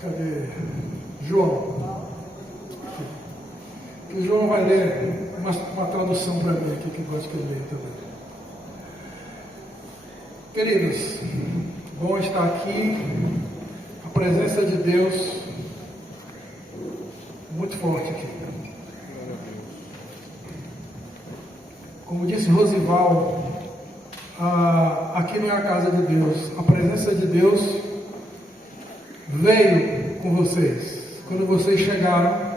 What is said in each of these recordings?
Cadê? João. O João vai ler uma tradução para mim aqui, que gosta de ler também. Queridos, bom estar aqui. A presença de Deus muito forte aqui. Como disse Rosival, aqui não é a casa de Deus. A presença de Deus veio com vocês. Quando vocês chegaram,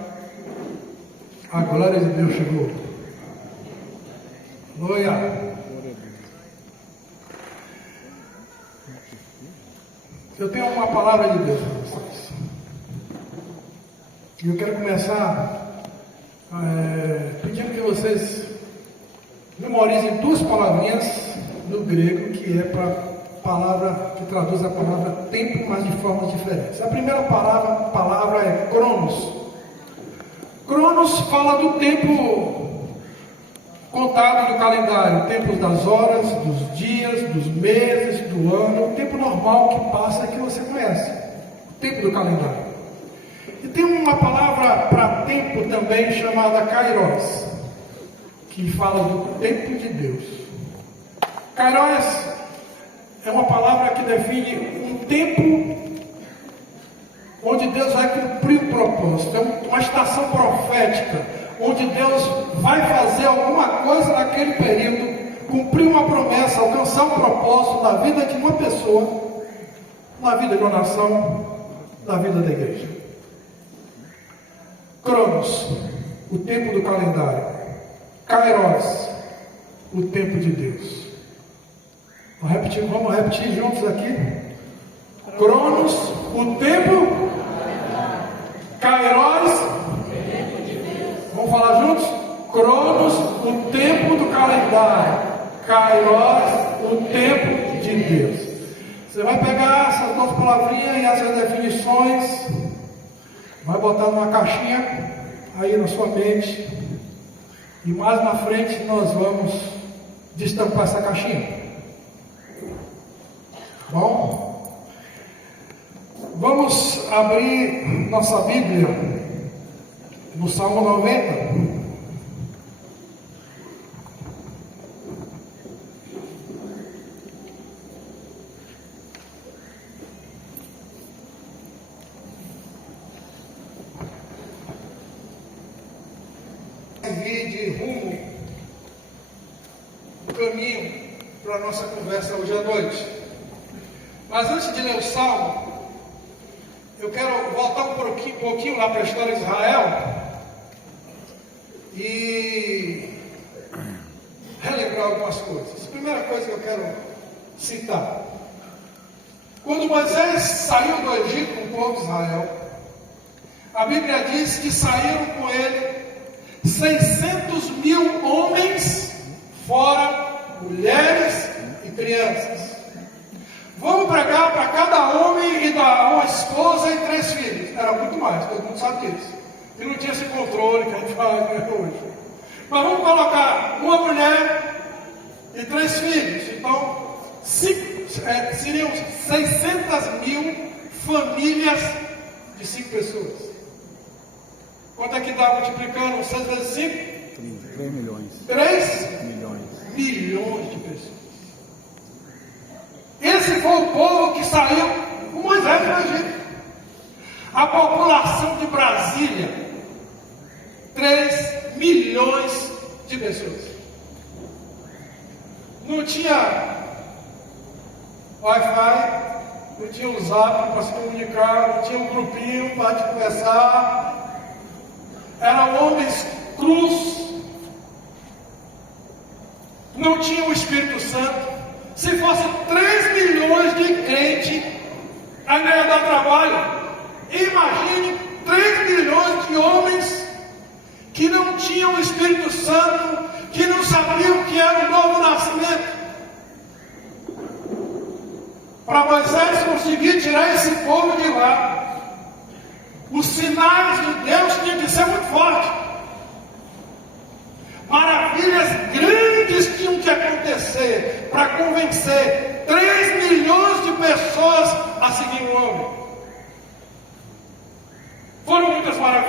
a glória de Deus chegou. Aleluia. Eu tenho uma palavra de Deus para vocês. E eu quero começar pedindo que vocês memorizem duas palavrinhas no grego, que é para palavra que traduz a palavra tempo, mas de formas diferentes. A primeira palavra é cronos. Cronos fala do tempo contado do calendário, tempos das horas, dos dias, dos meses, do ano, o tempo normal que passa, que você conhece, o tempo do calendário. E tem uma palavra para tempo também chamada kairos, que fala do tempo de Deus. Kairos é uma palavra que define um tempo onde Deus vai cumprir o propósito. É uma estação profética, onde Deus vai fazer alguma coisa naquele período, cumprir uma promessa, alcançar um propósito na vida de uma pessoa, na vida de uma nação, na vida da igreja. Cronos, o tempo do calendário. Kairos, o tempo de Deus. Vamos repetir juntos aqui. Cronos, o tempo. Kairos, vamos falar juntos? Cronos, o tempo do calendário. Kairos, o tempo de Deus. Você vai pegar essas duas palavrinhas e essas definições, vai botar numa caixinha aí na sua mente, e mais na frente nós vamos destampar essa caixinha. Bom? Vamos abrir nossa Bíblia no Salmo 90. De rumo, caminho para a nossa conversa hoje à noite. Mas antes de ler o Salmo, eu quero voltar um pouquinho lá para a história de Israel e relembrar algumas coisas. A primeira coisa que eu quero citar: quando Moisés saiu do Egito com o povo de Israel, a Bíblia diz que saíram com ele 600.000 homens, fora mulheres e crianças. Vamos pregar para cada homem e dar uma esposa e 3 filhos. Era muito mais, todo mundo sabe disso. E não tinha esse controle que a gente faz hoje. Mas vamos colocar uma mulher e 3 filhos. Então, seriam 600.000 famílias de 5 pessoas. Quanto é que dá multiplicando 6 vezes 5? 3 milhões. 3 milhões de pessoas. Esse foi o povo que saiu com Moisés do Egito. A população de Brasília, 3 milhões de pessoas. Não tinha Wi-Fi, não tinha o Zap para se comunicar, não tinha um grupinho para te conversar. Eram homens crus, não tinha o Espírito Santo. Se fosse 3 milhões de crentes, ainda ia dar trabalho. Imagine 3 milhões de homens que não tinham o Espírito Santo, que não sabiam o que era o novo nascimento. Para Moisés conseguir tirar esse povo de lá, os sinais de Deus tinham que ser muito fortes. Maravilhas grandes tinham que acontecer para convencer 3 milhões de pessoas a seguir o homem.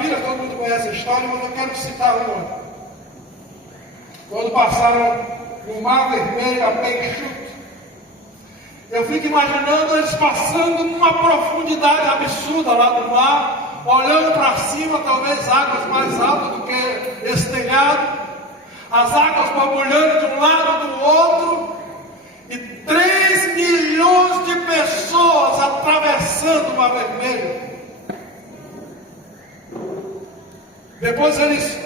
maravilhas, todo mundo conhece a história, mas eu quero citar uma. Quando passaram no Mar Vermelho, a pé enxuto, eu fico imaginando eles passando numa profundidade absurda lá do mar, olhando para cima, talvez águas mais altas do que esse telhado, as águas borbulhando de um lado do outro, e 3 milhões de pessoas atravessando o Mar Vermelho. Depois eles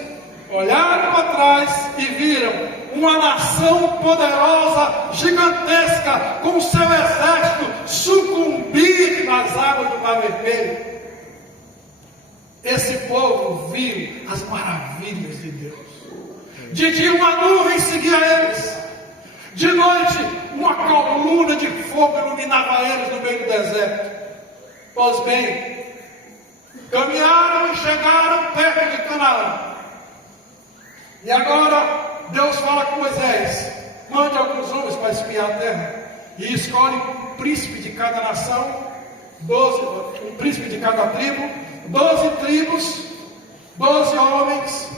olharam para trás e viram uma nação poderosa, gigantesca, com seu exército sucumbir nas águas do Mar Vermelho. Esse povo viu as maravilhas de Deus. De dia uma nuvem seguia eles. De noite uma coluna de fogo iluminava eles no meio do deserto. Pois bem, caminharam e chegaram perto de Canaã. E agora Deus fala com Moisés: mande alguns homens para espiar a terra. E escolhe um príncipe de cada nação, um príncipe de cada tribo, 12 tribos, 12 homens.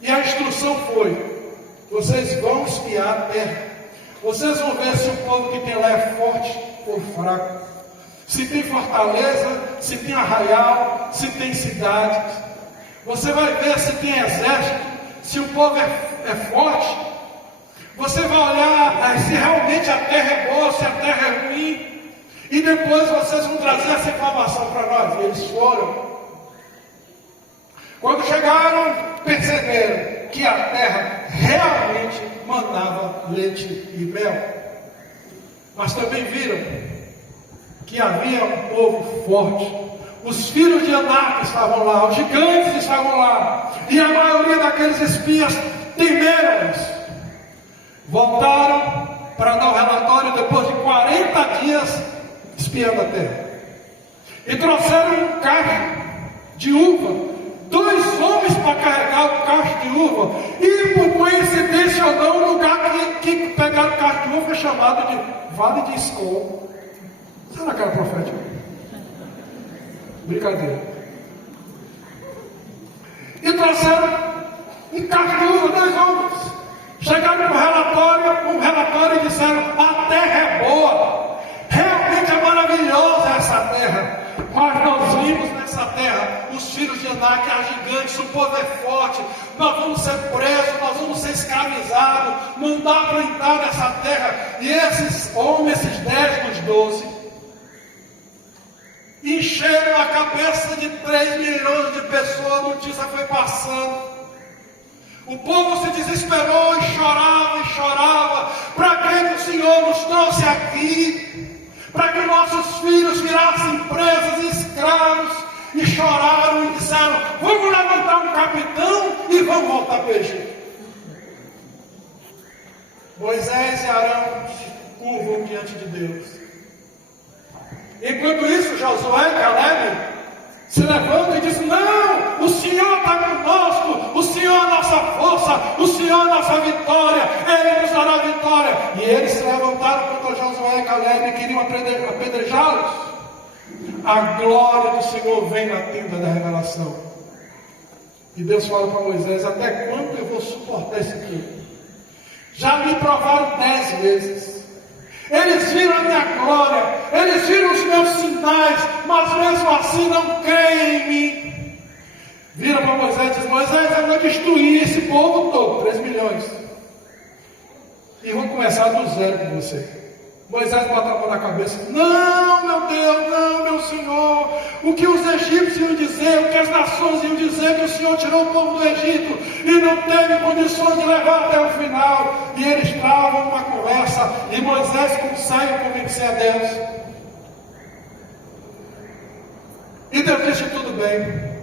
E a instrução foi: vocês vão espiar a terra. Vocês vão ver se o povo que tem lá é forte ou fraco, se tem fortaleza, se tem arraial, se tem cidades. Você vai ver se tem exército, se o povo é forte. Você vai olhar se realmente a terra é boa, se a terra é ruim. E depois vocês vão trazer essa informação para nós. E eles foram. Quando chegaram, perceberam que a terra realmente mandava leite e mel. Mas também viram que havia um povo forte. Os filhos de Anak estavam lá, os gigantes estavam lá, e a maioria daqueles espias temeram-os. Voltaram para dar o relatório depois de 40 dias espiando a terra. E trouxeram um cacho de uva, 2 homens para carregar o cacho de uva. E por coincidência ou não, o lugar que pegaram o cacho de uva é chamado de Vale de Escol. Sabe aquela profética? Brincadeira. E trouxeram um cacho de uva, 2 homens. Chegaram com um relatório e disseram: a terra é boa, realmente é maravilhosa essa terra. Mas nós vimos nessa terra os filhos de Anak, as gigantes, o povo é forte, nós vamos ser presos, nós vamos ser escravizados, não dá para entrar nessa terra. E esses homens, esses 10 dos 12, encheram a cabeça de 3 milhões de pessoas. A notícia foi passando. O povo se desesperou e chorava. Para que o Senhor nos trouxe aqui? Para que nossos filhos virassem presas e escravos. E choraram e disseram: vamos levantar um capitão e vamos voltar para o Egito. Moisés e Arão se curvam diante de Deus. Enquanto isso, Josué e Caleb se levantam e dizem: não, o Senhor está conosco, o Senhor é a nossa força, o Senhor é a nossa vitória, Ele nos dará a vitória. E eles se levantaram contra Josué e Caleb e queriam apedrejá-los. A glória do Senhor vem na tenda da revelação. E Deus fala para Moisés: até quando eu vou suportar esse povo? Já me provaram 10 vezes. Eles viram a minha glória, eles viram os meus sinais, mas mesmo assim não creem em mim. Viram para Moisés e diz: Moisés, eu vou destruir esse povo todo, 3 milhões. E vou começar do zero com você. Moisés bota a mão na cabeça: não, meu Deus, não, meu Senhor. O que os egípcios iam dizer, o que as nações iam dizer, que o Senhor tirou o povo do Egito e não teve condições de levar até o final. E eles travam uma conversa e Moisés consegue convencer a Deus. E Deus disse: tudo bem,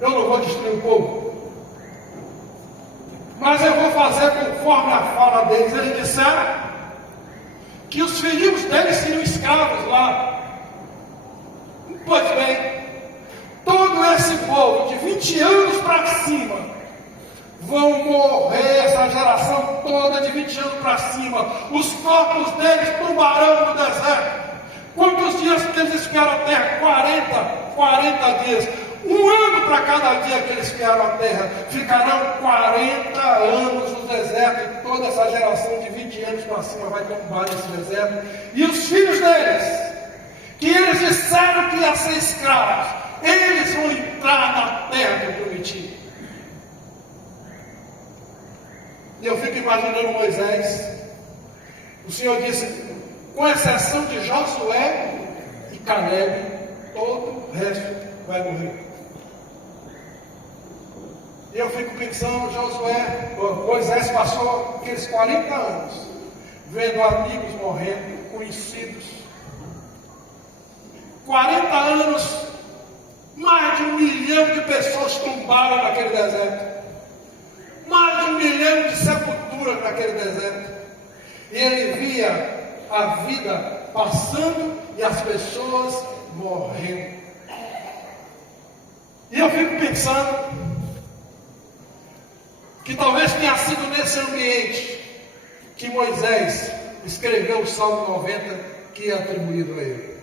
eu não vou destruir o povo, mas eu vou fazer conforme a fala deles. Eles disseram que os filhos deles seriam escravos lá. Pois bem, todo esse povo de 20 anos para cima vão morrer, essa geração toda de 20 anos para cima. Os corpos deles tombarão no deserto. Quantos dias que eles espiaram a terra? 40 dias. Um ano para cada dia que eles espiaram a terra. Ficarão 40 anos no deserto, e toda essa geração de 20 anos para cima vai tombar nesse deserto. E os filhos deles, que eles disseram que iam ser escravos, eles vão entrar na terra que eu prometi. E eu fico imaginando Moisés. O Senhor disse, com exceção de Josué e Caleb, todo o resto vai morrer. E eu fico pensando, Moisés passou aqueles 40 anos, vendo amigos morrendo, conhecidos. 40 anos, mais de 1 milhão de pessoas tombaram naquele deserto. Mais de 1 milhão de sepulturas naquele deserto. E ele via a vida passando e as pessoas morrendo. E eu fico pensando que talvez tenha sido nesse ambiente que Moisés escreveu o Salmo 90 que é atribuído a ele.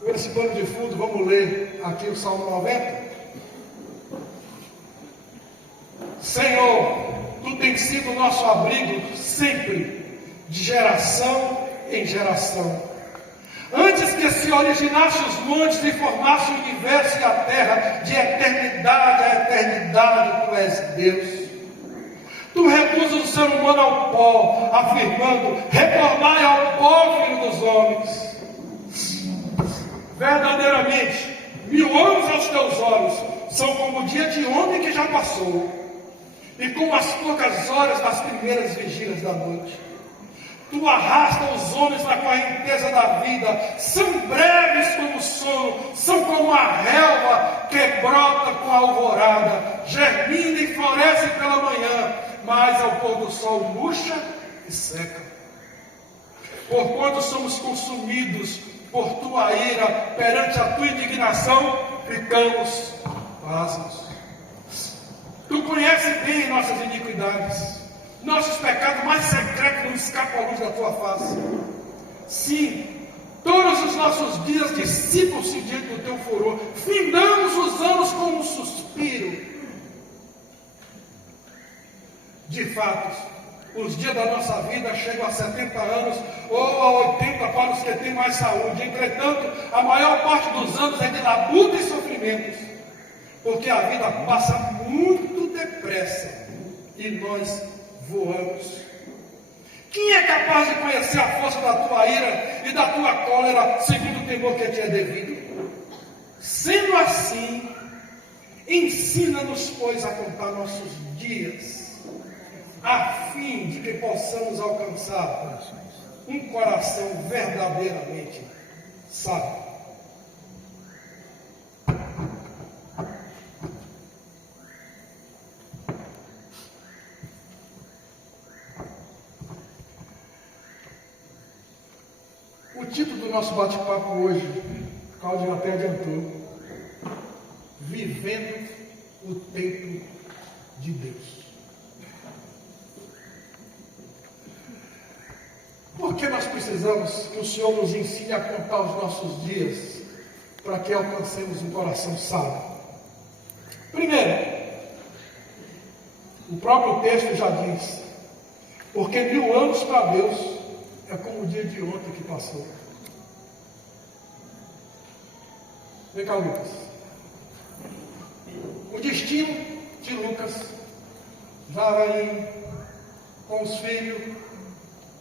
Com esse pano de fundo, vamos ler aqui o Salmo 90. Senhor, Tu tens sido o nosso abrigo sempre, de geração em geração. Antes que se originasse os montes e formasse o universo e a terra, de eternidade a eternidade, Tu és Deus. Tu reduzes o ser humano ao pó, afirmando, retornai ao pó, filho dos homens. Verdadeiramente, 1000 anos aos teus olhos são como o dia de ontem que já passou, e como as poucas horas das primeiras vigílias da noite. Tu arrastas os homens na correnteza da vida, são breves como o sono, são como a relva que brota com a alvorada, germina e floresce pela manhã, mas ao pôr do sol murcha e seca. Porquanto somos consumidos por tua ira, perante a tua indignação, ficamos pasmos. Tu conheces bem nossas iniquidades, nossos pecados mais secretos não escapam à luz da tua face. Sim, todos os nossos dias dissipam-se diante do teu furor, findamos os anos como um suspiro. De fato, os dias da nossa vida chegam a 70 anos ou a 80 para os que têm mais saúde. Entretanto, a maior parte dos anos é de labuta e sofrimentos, porque a vida passa muito depressa e nós voamos. Quem é capaz de conhecer a força da tua ira e da tua cólera, segundo o temor que te é devido? Sendo assim, ensina-nos, pois, a contar nossos dias, a fim de que possamos alcançar um coração verdadeiramente sábio. O título do nosso bate-papo hoje, Cláudio até adiantou, Vivendo o Tempo de Deus. Por que nós precisamos que o Senhor nos ensine a contar os nossos dias para que alcancemos um coração sábio? Primeiro, o próprio texto já diz, porque 1000 anos para Deus é como o dia de ontem que passou. Vem cá, Lucas. O destino de Lucas já vai indo com os filhos,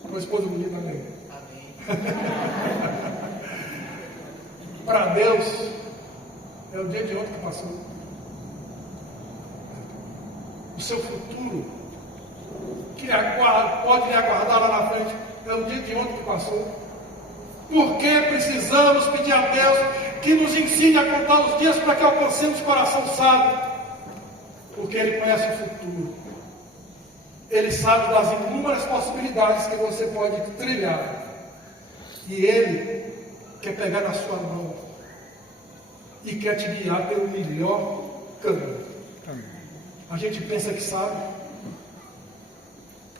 com a esposa bonita também. Amém. Para Deus, é o dia de ontem que passou. O seu futuro, que pode lhe aguardar lá na frente, é o dia de ontem que passou. Por que precisamos pedir a Deus que nos ensine a contar os dias para que alcancemos o coração sábio? Porque Ele conhece o futuro. Ele sabe das inúmeras possibilidades que você pode trilhar. E Ele quer pegar na sua mão e quer te guiar pelo melhor caminho. A gente pensa que sabe.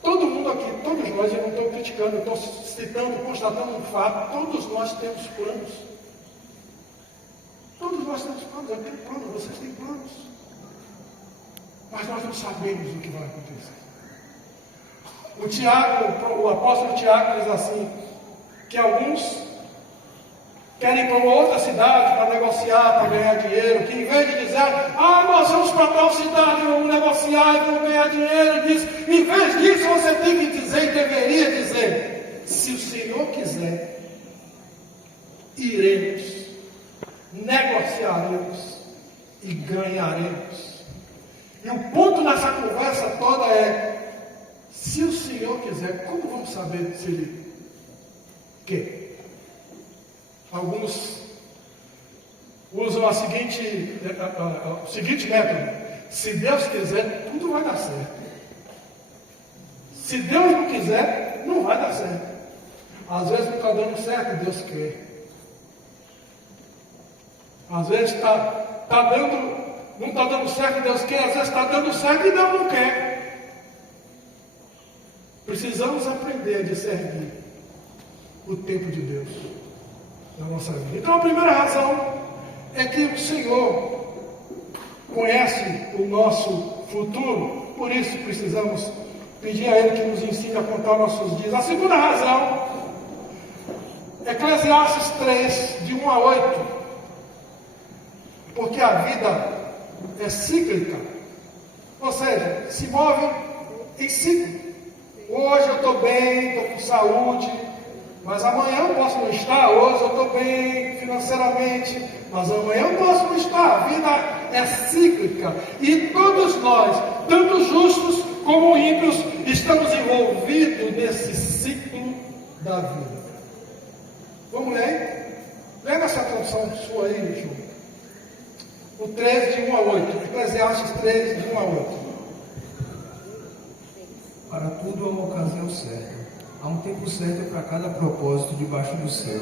Todo mundo aqui, todos nós, eu não estou criticando, eu estou citando, constatando um fato, todos nós temos planos. Todos nós temos planos, eu tenho planos, vocês têm planos. Mas nós não sabemos o que vai acontecer. O apóstolo Tiago diz assim, que alguns querem ir para uma outra cidade para negociar, para ganhar dinheiro, que em vez de dizer, nós vamos para tal cidade, vamos negociar e vamos ganhar dinheiro, ele diz, em vez disso você tem que dizer, deveria dizer, se o Senhor quiser, iremos, negociaremos e ganharemos. E o ponto nessa conversa toda é, se o Senhor quiser, como vamos saber se Ele quer? Alguns usam o seguinte método: se Deus quiser, tudo vai dar certo. Se Deus não quiser, não vai dar certo. Às vezes não está dando certo, Deus quer. Às vezes não está dando certo, Deus quer. Às vezes está dando certo e Deus não quer. Precisamos aprender a discernir o tempo de Deus na nossa vida. Então a primeira razão é que o Senhor conhece o nosso futuro, por isso precisamos pedir a Ele que nos ensine a contar nossos dias. A segunda razão, Eclesiastes 3, de 1 a 8, porque a vida é cíclica, ou seja, se move em ciclo. Hoje eu estou bem, estou com saúde, mas amanhã eu posso não estar. Hoje eu estou bem financeiramente, mas amanhã eu posso não estar. A vida é cíclica e todos nós, tanto justos como ímpios, estamos envolvidos nesse ciclo da vida. Vamos ler? Lê essa tradução sua aí, Ju. O 3, de 1 a 8. Eclesiastes 3, de 1 a 8. Para tudo há uma ocasião certa. Há um tempo certo para cada propósito debaixo do céu.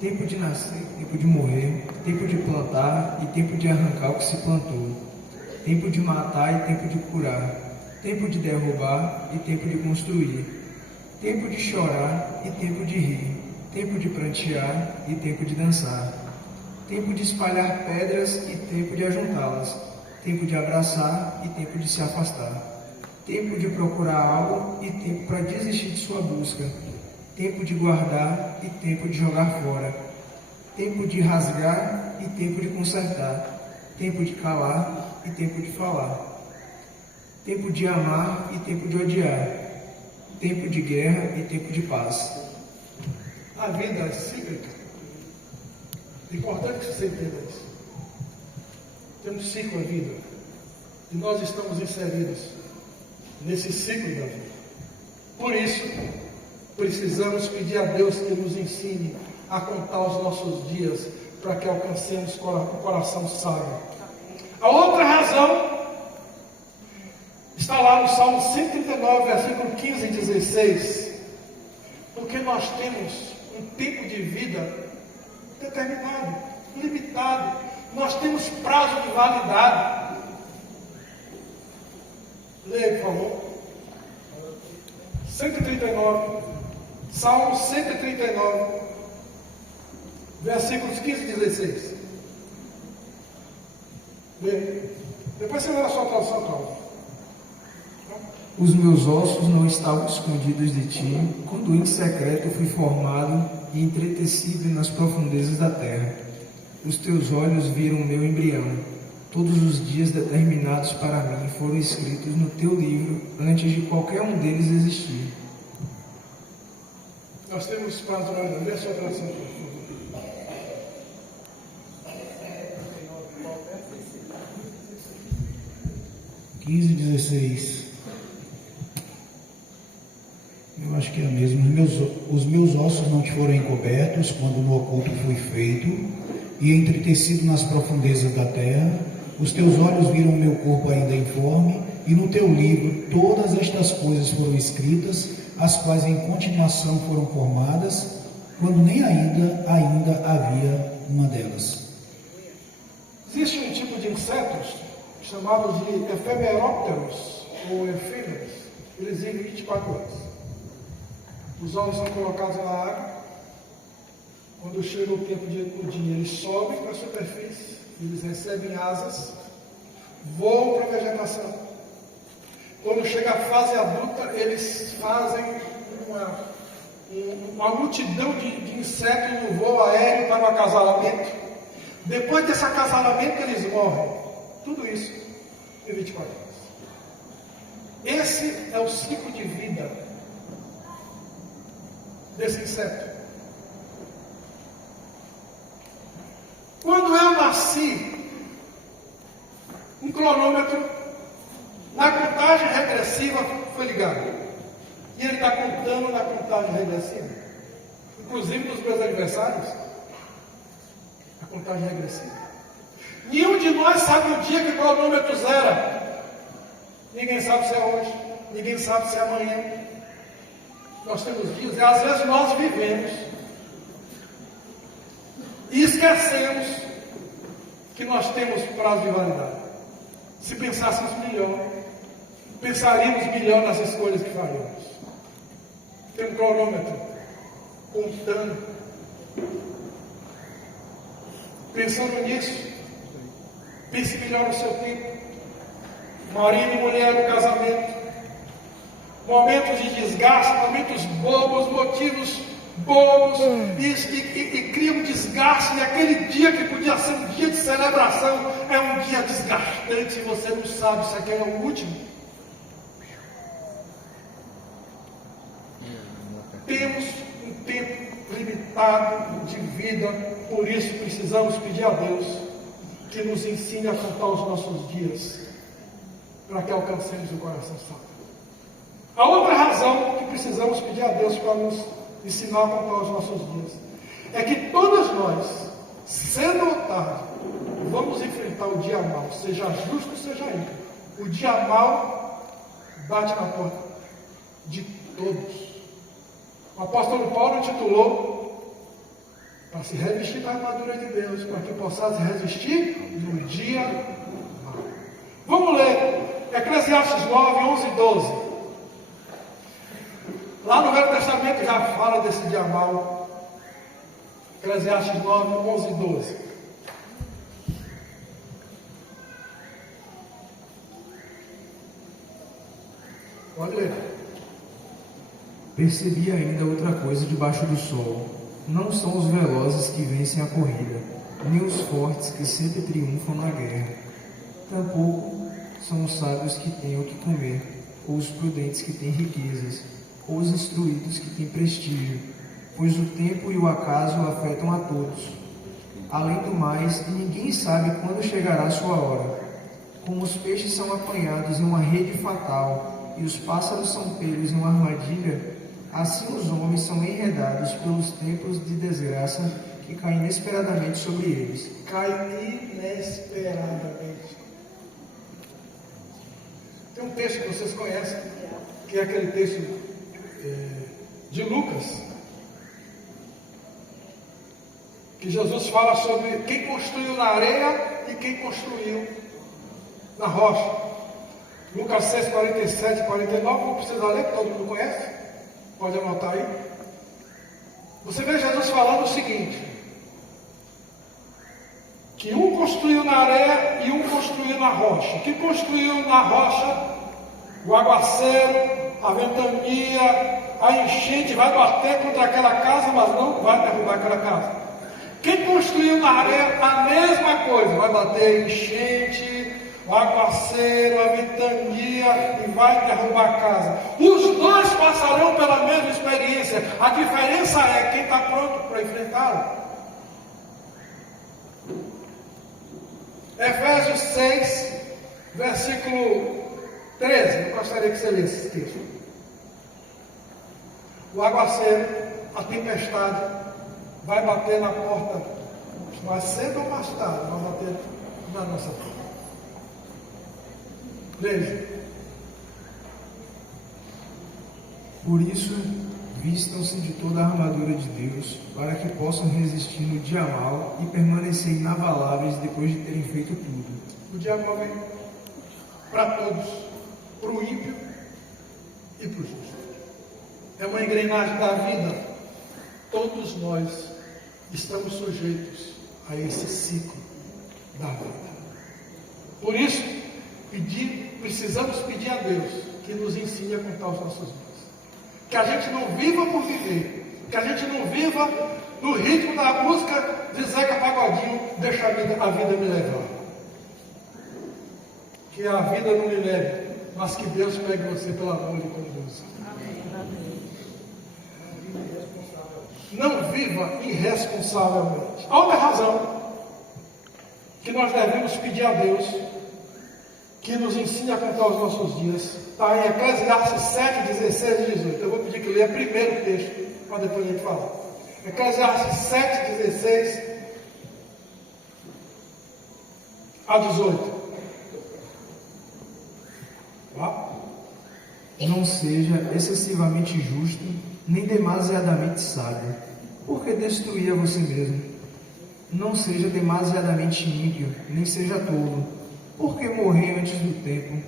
Tempo de nascer, tempo de morrer, tempo de plantar e tempo de arrancar o que se plantou. Tempo de matar e tempo de curar. Tempo de derrubar e tempo de construir. Tempo de chorar e tempo de rir. Tempo de prantear e tempo de dançar. Tempo de espalhar pedras e tempo de ajuntá-las. Tempo de abraçar e tempo de se afastar. Tempo de procurar algo e tempo para desistir de sua busca. Tempo de guardar e tempo de jogar fora. Tempo de rasgar e tempo de consertar. Tempo de calar e tempo de falar. Tempo de amar e tempo de odiar. Tempo de guerra e tempo de paz. A vida é cíclica. É importante que você entenda isso. Tem um ciclo a vida. E nós estamos inseridos nesse ciclo da vida. Por isso, precisamos pedir a Deus que nos ensine a contar os nossos dias para que alcancemos o coração sábio. A outra razão está lá no Salmo 139, versículo 15 e 16. Porque nós temos um tempo de vida determinado, limitado. Nós temos prazo de validade. Leia, por favor. 139. Salmo 139, versículos 15 e 16. Leia. Depois você lê a sua tradução, Cláudio. Os meus ossos não estavam escondidos de ti, quando em secreto fui formado e entretecido nas profundezas da terra. Os teus olhos viram o meu embrião. Todos os dias determinados para mim foram escritos no teu livro, antes de qualquer um deles existir. Nós temos prazo de validade. Lê a sua tradução, por favor. e 16. Eu acho que é a mesma. Os meus ossos não te foram encobertos quando no oculto fui feito e entretecido nas profundezas da terra. Os teus olhos viram o meu corpo ainda informe, e no teu livro todas estas coisas foram escritas, as quais em continuação foram formadas, quando nem ainda havia uma delas. Existe um tipo de insetos chamados de efemerópteros ou efêmeros. Eles vivem 24 horas. Os ovos são colocados na água. Quando chega o tempo de eclodir, eles sobem para a superfície, eles recebem asas, voam para a vegetação. Quando chega a fase adulta, eles fazem uma multidão de insetos no voo aéreo para o acasalamento. Depois desse acasalamento, eles morrem. Tudo isso em 24 horas. Esse é o ciclo de vida desse inseto. Quando eu nasci, um cronômetro na contagem regressiva foi ligado. E ele está contando na contagem regressiva. Inclusive nos meus aniversários, a contagem regressiva. Nenhum de nós sabe o dia que o cronômetro zera. Ninguém sabe se é hoje, ninguém sabe se é amanhã. Nós temos dias, e às vezes nós vivemos e esquecemos que nós temos prazo de validade. Se pensássemos melhor, pensaríamos melhor nas escolhas que faríamos. Tem um cronômetro contando. Pensando nisso, pense melhor no seu tempo. Marido e mulher no casamento. Momentos de desgaste, momentos bobos, motivos bobos, e cria um desgaste. E aquele dia que podia ser um dia de celebração é um dia desgastante e você não sabe se aquele é o último. Temos um tempo limitado de vida, por isso precisamos pedir a Deus que nos ensine a contar os nossos dias, para que alcancemos o coração santo. A outra razão que precisamos pedir a Deus para nos ensinar a contar os nossos dias é que todos nós, cedo ou tarde, vamos enfrentar o dia mau, seja justo, seja ímpio. O dia mau bate na porta de todos. O apóstolo Paulo titulou para se revestir da armadura de Deus, para que possais resistir no dia mau. Vamos ler Eclesiastes 9, 11 e 12. Lá no Velho Testamento já fala desse dia mau. Eclesiastes 9, 11 e 12. Pode ler. Percebi ainda outra coisa debaixo do sol. Não são os velozes que vencem a corrida, nem os fortes que sempre triunfam na guerra. Tampouco são os sábios que têm o que comer, ou os prudentes que têm riquezas, ou os instruídos que têm prestígio, pois o tempo e o acaso afetam a todos. Além do mais, ninguém sabe quando chegará a sua hora. Como os peixes são apanhados em uma rede fatal, e os pássaros são pegos em uma armadilha, assim os homens são enredados pelos tempos de desgraça que caem inesperadamente sobre eles. Cai inesperadamente. Tem um texto que vocês conhecem, que é aquele texto de Lucas, que Jesus fala sobre quem construiu na areia e quem construiu na rocha. Lucas 6, 47 e 49, não precisa ler, todo mundo conhece, pode anotar aí. Você vê Jesus falando o seguinte, que um construiu na areia e um construiu na rocha. Quem construiu na rocha, o aguaceiro, a ventania, a enchente vai bater contra aquela casa, mas não vai derrubar aquela casa. Quem construiu na areia, a mesma coisa, vai bater a enchente, o aguaceiro, a ventania e vai derrubar a casa. Os dois passarão pela mesma experiência. A diferença é quem está pronto para enfrentá-la. Efésios 6, versículo 13. Eu gostaria que você lesse esse texto. O aguaceiro, a tempestade, vai bater na porta, mais cedo ou mais tarde, vai bater na nossa porta. Veja. Por isso, vistam-se de toda a armadura de Deus, para que possam resistir no dia mau e permanecer inabaláveis depois de terem feito tudo. O dia mau vem para todos, para o ímpio e para o justo. É uma engrenagem da vida. Todos nós estamos sujeitos a esse ciclo da vida. Por isso, precisamos pedir a Deus que nos ensine a contar os nossos dias. Que a gente não viva por viver. Que a gente não viva no ritmo da música de Zeca Pagodinho, deixa a vida me levar. Que a vida não me leve, mas que Deus pegue você pela mão e conduza. Não viva irresponsavelmente. A outra razão que nós devemos pedir a Deus que nos ensine a contar os nossos dias está em Eclesiastes 7, 16 e 18. Eu vou pedir que leia primeiro o texto, para depois a gente falar. Eclesiastes 7, 16 a 18. Lá. Não seja excessivamente justo, nem demasiadamente sábio, porque destruir a você mesmo. Não seja demasiadamente ímpio, nem seja tolo, porque morrer antes do tempo.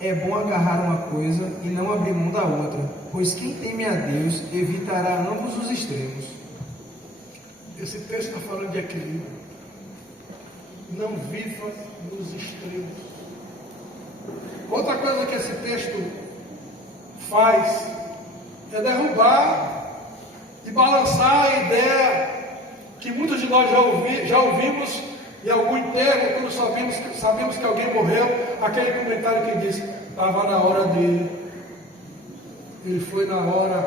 É bom agarrar uma coisa e não abrir mão da outra, pois quem teme a Deus evitará ambos os extremos. Esse texto está falando de equilíbrio. Não viva nos extremos. Outra coisa que esse texto faz é derrubar e balançar a ideia que muitos de nós já ouvimos em algum enterro, quando sabemos que alguém morreu, aquele comentário que diz, estava na hora dele, ele foi na hora,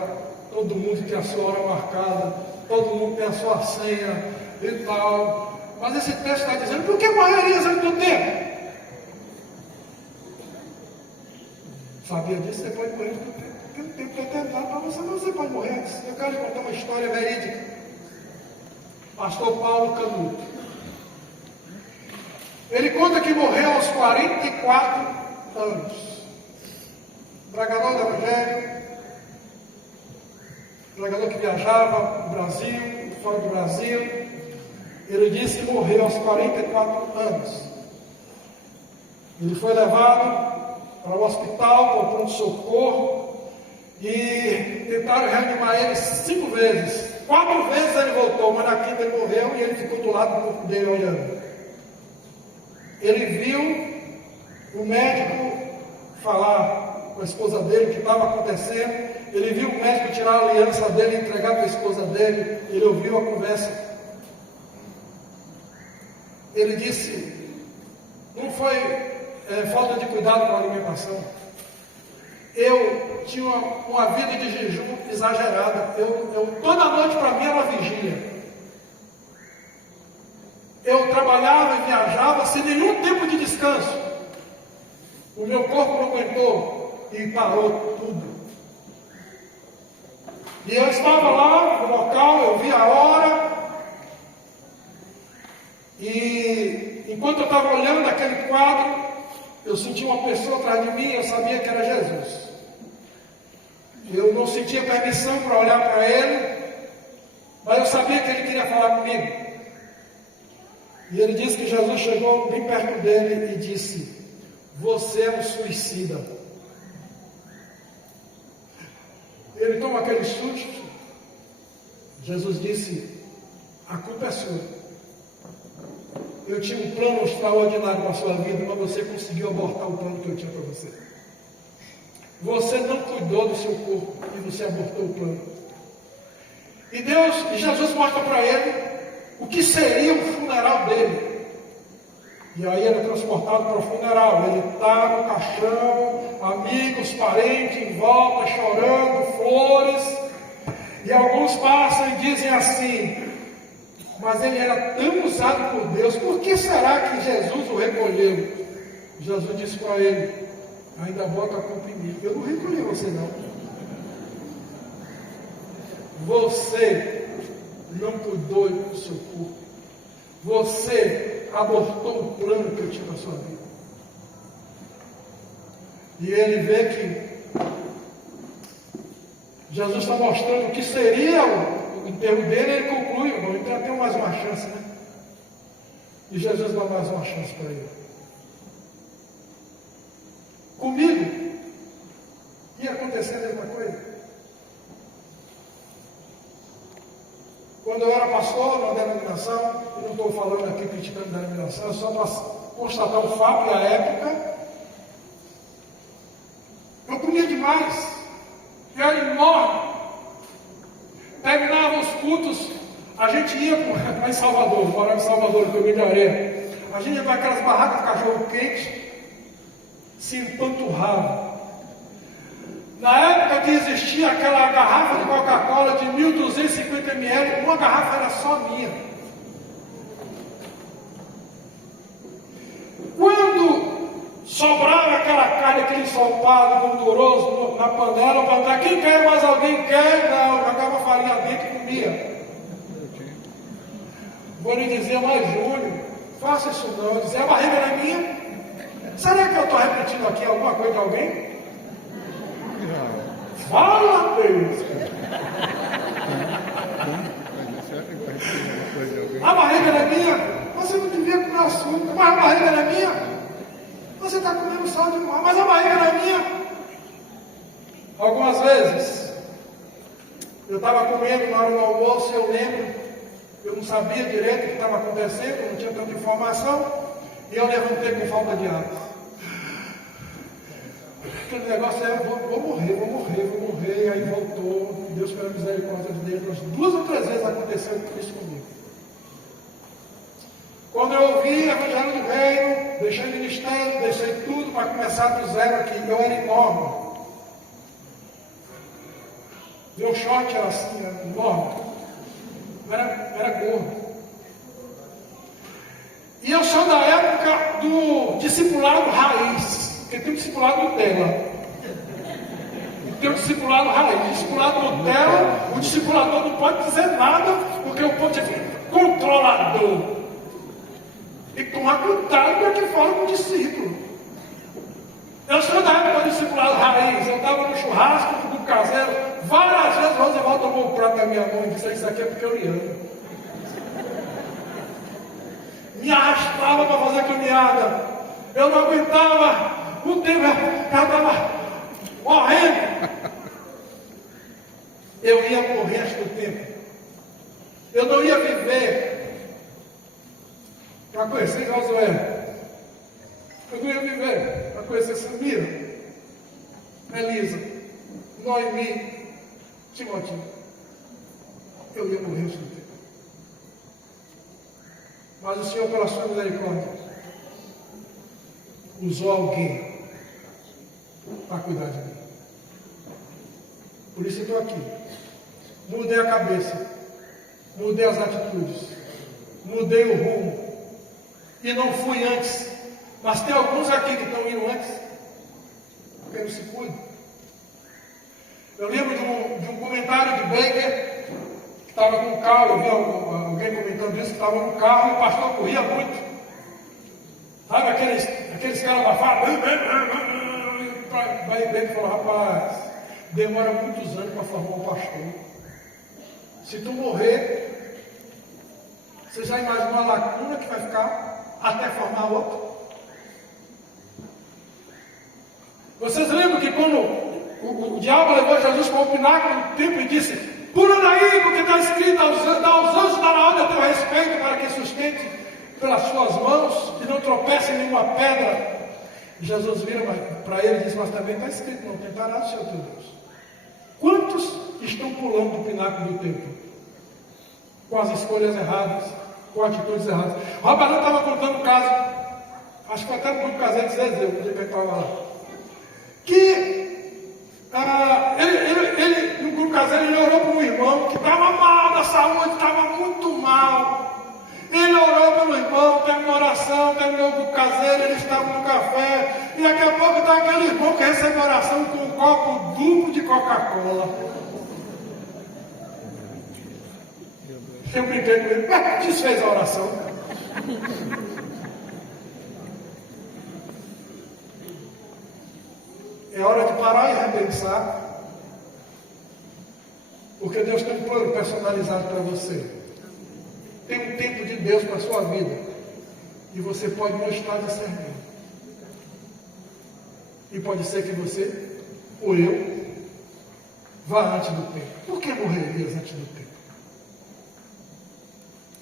todo mundo tem a sua hora marcada, todo mundo tem a sua senha e tal. Mas esse texto está dizendo, por que morreria antes do tempo? Sabia disso? Você pode morrer antes do tempo, porque o tempo está determinado para você, mas você pode morrer antes. Eu quero lhe contar uma história verídica. Pastor Paulo Canuto. Ele conta que morreu aos 44 anos. Pregador do Evangelho, pregador que viajava no Brasil, fora do Brasil. Ele disse que morreu aos 44 anos. Ele foi levado para o hospital, para o pronto-socorro, e tentaram reanimar ele 5 vezes. 4 vezes ele voltou, mas na quinta ele morreu e ele ficou do lado do corpo dele olhando. Ele viu o médico falar com a esposa dele o que estava acontecendo. Ele viu o médico tirar a aliança dele e entregar para a esposa dele. Ele ouviu a conversa. Ele disse, não foi falta de cuidado com a alimentação. Eu tinha uma vida de jejum exagerada. Toda noite para mim era uma vigília. Eu trabalhava e viajava sem nenhum tempo de descanso. O meu corpo não aguentou e parou tudo. E eu estava lá no local, eu vi a hora. E enquanto eu estava olhando aquele quadro, eu senti uma pessoa atrás de mim, eu sabia que era Jesus. Eu não sentia permissão para olhar para ele, mas eu sabia que ele queria falar comigo. E ele disse que Jesus chegou bem perto dele e disse, você é um suicida. Ele toma aquele susto. Jesus disse, a culpa é sua. Eu tinha um plano extraordinário para a sua vida, mas você conseguiu abortar o plano que eu tinha para você. Você não cuidou do seu corpo e você abortou o plano. E Jesus mostra para ele o que seria o funeral dele. E aí ele é transportado para o funeral. Ele está no caixão, amigos, parentes em volta, chorando, flores. E alguns passam e dizem assim, mas ele era tão usado por Deus, por que será que Jesus o recolheu? Jesus disse para ele, ainda bota a culpa em mim. Eu não recolhi você não. Você não cuidou do seu corpo. Você abortou o plano que eu tinha na sua vida. E ele vê que Jesus está mostrando o que seria o enterro dele, ele conclui, bom, então eu tenho mais uma chance, né? E Jesus dá mais uma chance para ele. Comigo ia acontecer a mesma coisa. Quando Quando eu era pastor na denominação, eu não estou falando aqui criticando a denominação, é só para constatar o fato e a época. Eu comia demais, eu era enorme. Terminava os cultos, a gente ia para em Salvador, morava em Salvador, no Caminho de Areia. A gente ia para aquelas barracas de cachorro quente, se empanturrava. Na época que existia aquela garrafa de Coca-Cola de 1.250 ml, uma garrafa era só minha. Quando sobrava aquela carne, aquele ensopado gorduroso na panela, para perguntar, quem quer, mais alguém quer? Não, jogava farinha dentro e comia. Vou lhe dizer, mas Júnior, faça isso não. Dizer, a barriga é minha? Será que eu estou repetindo aqui alguma coisa de alguém? Fala, Deus! A barriga era minha? Você não devia comer açúcar. Mas a barriga era minha? Você está comendo sal demais. Mas a barriga era minha? Algumas vezes, eu estava comendo na hora do almoço, eu lembro, eu não sabia direito o que estava acontecendo, não tinha tanta informação, e eu levantei com falta de ar. Aquele negócio é, vou morrer, e aí voltou, Deus pela misericórdia de Deus, umas 2 ou 3 vezes aconteceu isso comigo. Quando eu ouvi Evangelho do Reino, deixei o ministério, deixei tudo para começar do zero aqui, eu era enorme. Meu short era assim, era enorme, era gordo. E eu sou da época do discipulado raiz. Porque tem um discipulado Nutella. E tem um discipulado raiz. O discipulado Nutella, o discipulador não pode dizer nada, porque o povo é controlador. Tem que tomar cuidado com o que fala com o discípulo. Eu sou da época do discipulado raiz. Eu estava no churrasco do caseiro. Várias vezes o Roosevelt tomou o prato da minha mão e disse, isso aqui é porque eu lhe amo. Me arrastava para fazer caminhada. Eu não aguentava. O tempo já estava morrendo. Eu ia morrer antes do tempo. Eu não ia viver para conhecer Josué. Eu não ia viver para conhecer Samira, Elisa, Noemi, Timóteo. Eu ia morrer antes do tempo. Mas o Senhor, pela sua misericórdia, usou alguém para cuidar de mim. Por isso eu estou aqui. Mudei a cabeça, mudei as atitudes, mudei o rumo. E não fui antes. Mas tem alguns aqui que estão indo antes, porque não se cuidam. Eu lembro de um comentário de Baker, que estava com um carro, eu vi alguém comentando isso, que estava no carro e o pastor corria muito. Sabe aqueles caras abafados? Vai bem e falou, rapaz, demora muitos anos para formar um pastor. Se tu morrer, você já imaginou a lacuna que vai ficar até formar outro? Vocês lembram que quando o diabo levou Jesus para o pináculo do templo e disse, pula daí, porque está escrito, aos anjos dará ordem a teu respeito para que sustente pelas suas mãos e não tropece em nenhuma pedra. E Jesus vira para ele e diz, mas também está escrito, não tentarás o Senhor teu Deus. Quantos estão pulando do pináculo do templo? Com as escolhas erradas, com atitudes erradas. O Rabanão estava contando um caso, acho que foi até no grupo caseiro de Zezé, no dia que ele estava lá, que ele, no grupo caseiro, ele orou para um irmão que estava mal da saúde, estava muito mal. Ele orou pelo irmão, terminou a oração, terminou o grupo caseiro, ele estava no café, e daqui a pouco está aquele irmão que recebe oração com um copo duplo de Coca-Cola. Eu brinquei com ele, desfez a oração. É hora de parar e repensar, porque Deus tem um plano personalizado para você. Tem um tempo de Deus para a sua vida, e você pode não estar discernindo. E pode ser que você, ou eu, vá antes do tempo. Por que morrerias antes do tempo?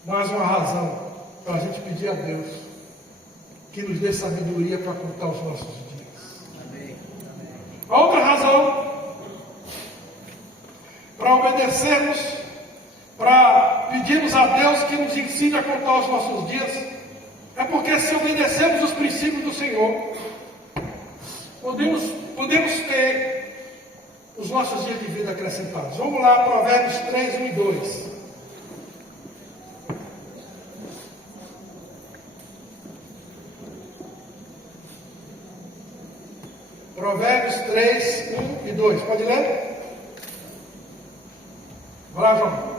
mais uma razão para a gente pedir a Deus que nos dê sabedoria para contar os nossos dias. A outra razão para obedecermos, para pedirmos a Deus que nos ensine a contar os nossos dias, é porque se obedecemos os princípios do Senhor, podemos ter os nossos dias de vida acrescentados. Vamos lá, Provérbios 3, 1 e 2. Provérbios 3, 1 e 2. Pode ler? Vai lá, João.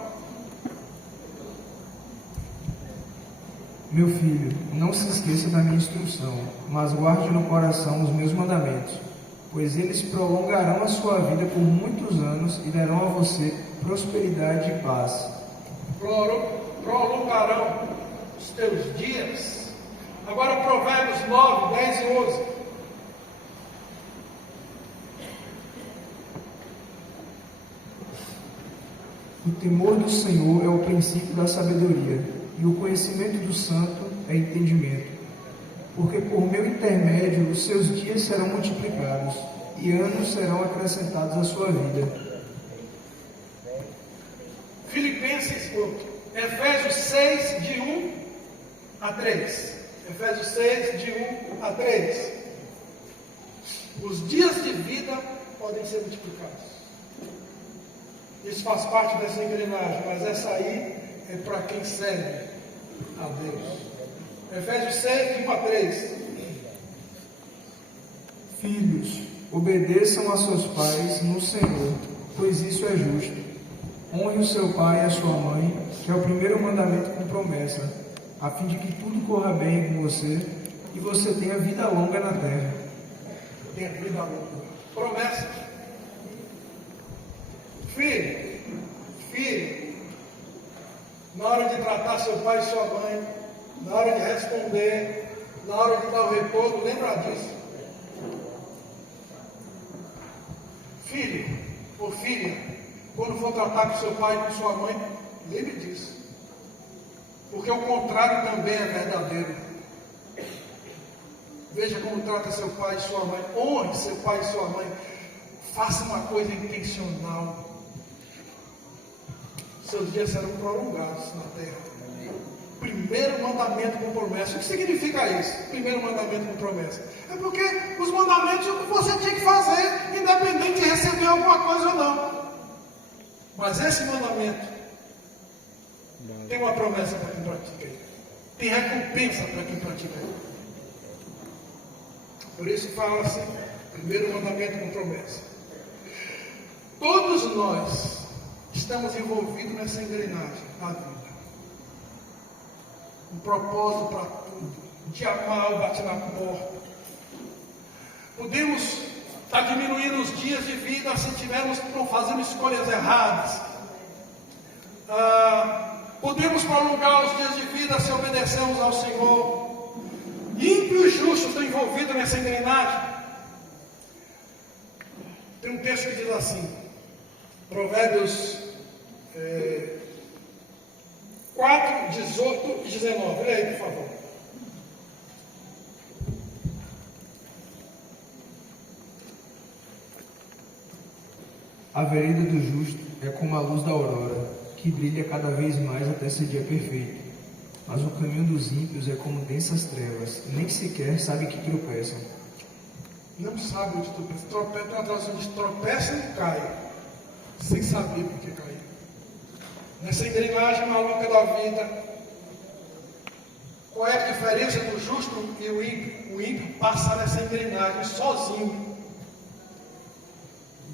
Meu filho, não se esqueça da minha instrução, mas guarde no coração os meus mandamentos, pois eles prolongarão a sua vida por muitos anos e darão a você prosperidade e paz. Prolongarão os teus dias. Agora Provérbios 9, 10 e 11. O temor do Senhor é o princípio da sabedoria, e o conhecimento do santo é entendimento. Porque por meu intermédio os seus dias serão multiplicados, e anos serão acrescentados à sua vida. Efésios 6, de 1 a 3. Efésios 6, de 1 a 3. Os dias de vida podem ser multiplicados. Isso faz parte dessa engrenagem, mas essa aí é para quem serve a Deus. Efésios 6, de 1 a 3. Filhos, obedeçam a seus pais no Senhor, pois isso é justo. Honre o seu pai e a sua mãe, que é o primeiro mandamento com promessa, a fim de que tudo corra bem com você e você tenha vida longa na terra. Tenha vida longa. Promessa. Filho, na hora de tratar seu pai e sua mãe, na hora de responder, na hora de dar o retorno, lembra disso. Filho ou filha, quando for tratar com seu pai e com sua mãe, lembre disso. Porque o contrário também é verdadeiro. Veja como trata seu pai e sua mãe. Honre seu pai e sua mãe. Faça uma coisa intencional. Seus dias serão prolongados na terra. Primeiro mandamento com promessa. O que significa isso? Primeiro mandamento com promessa. É porque os mandamentos você tinha que fazer, independente de receber alguma coisa ou não. Mas esse mandamento tem uma promessa para quem pratica. Tem recompensa para quem pratica. Por isso fala assim, primeiro mandamento com promessa. Todos nós estamos envolvidos nessa engrenagem da vida. Um propósito para tudo. O dia mal bate na porta. Podemos estar diminuindo os dias de vida se estivermos fazendo escolhas erradas. Podemos prolongar os dias de vida se obedecermos ao Senhor. Ímpios e justos estão envolvidos nessa engrenagem. Tem um texto que diz assim, Provérbios 4, 18 e 19. Olha aí, por favor. A vereda do justo é como a luz da aurora, que brilha cada vez mais até ser dia perfeito. Mas o caminho dos ímpios é como densas trevas, nem sequer sabe que tropeçam. Não sabe onde tropeça. Tem uma tradução de tropeça e cai, sem saber por que caiu. Nessa engrenagem maluca da vida, qual é a diferença do justo e o ímpio? O ímpio passa nessa engrenagem sozinho.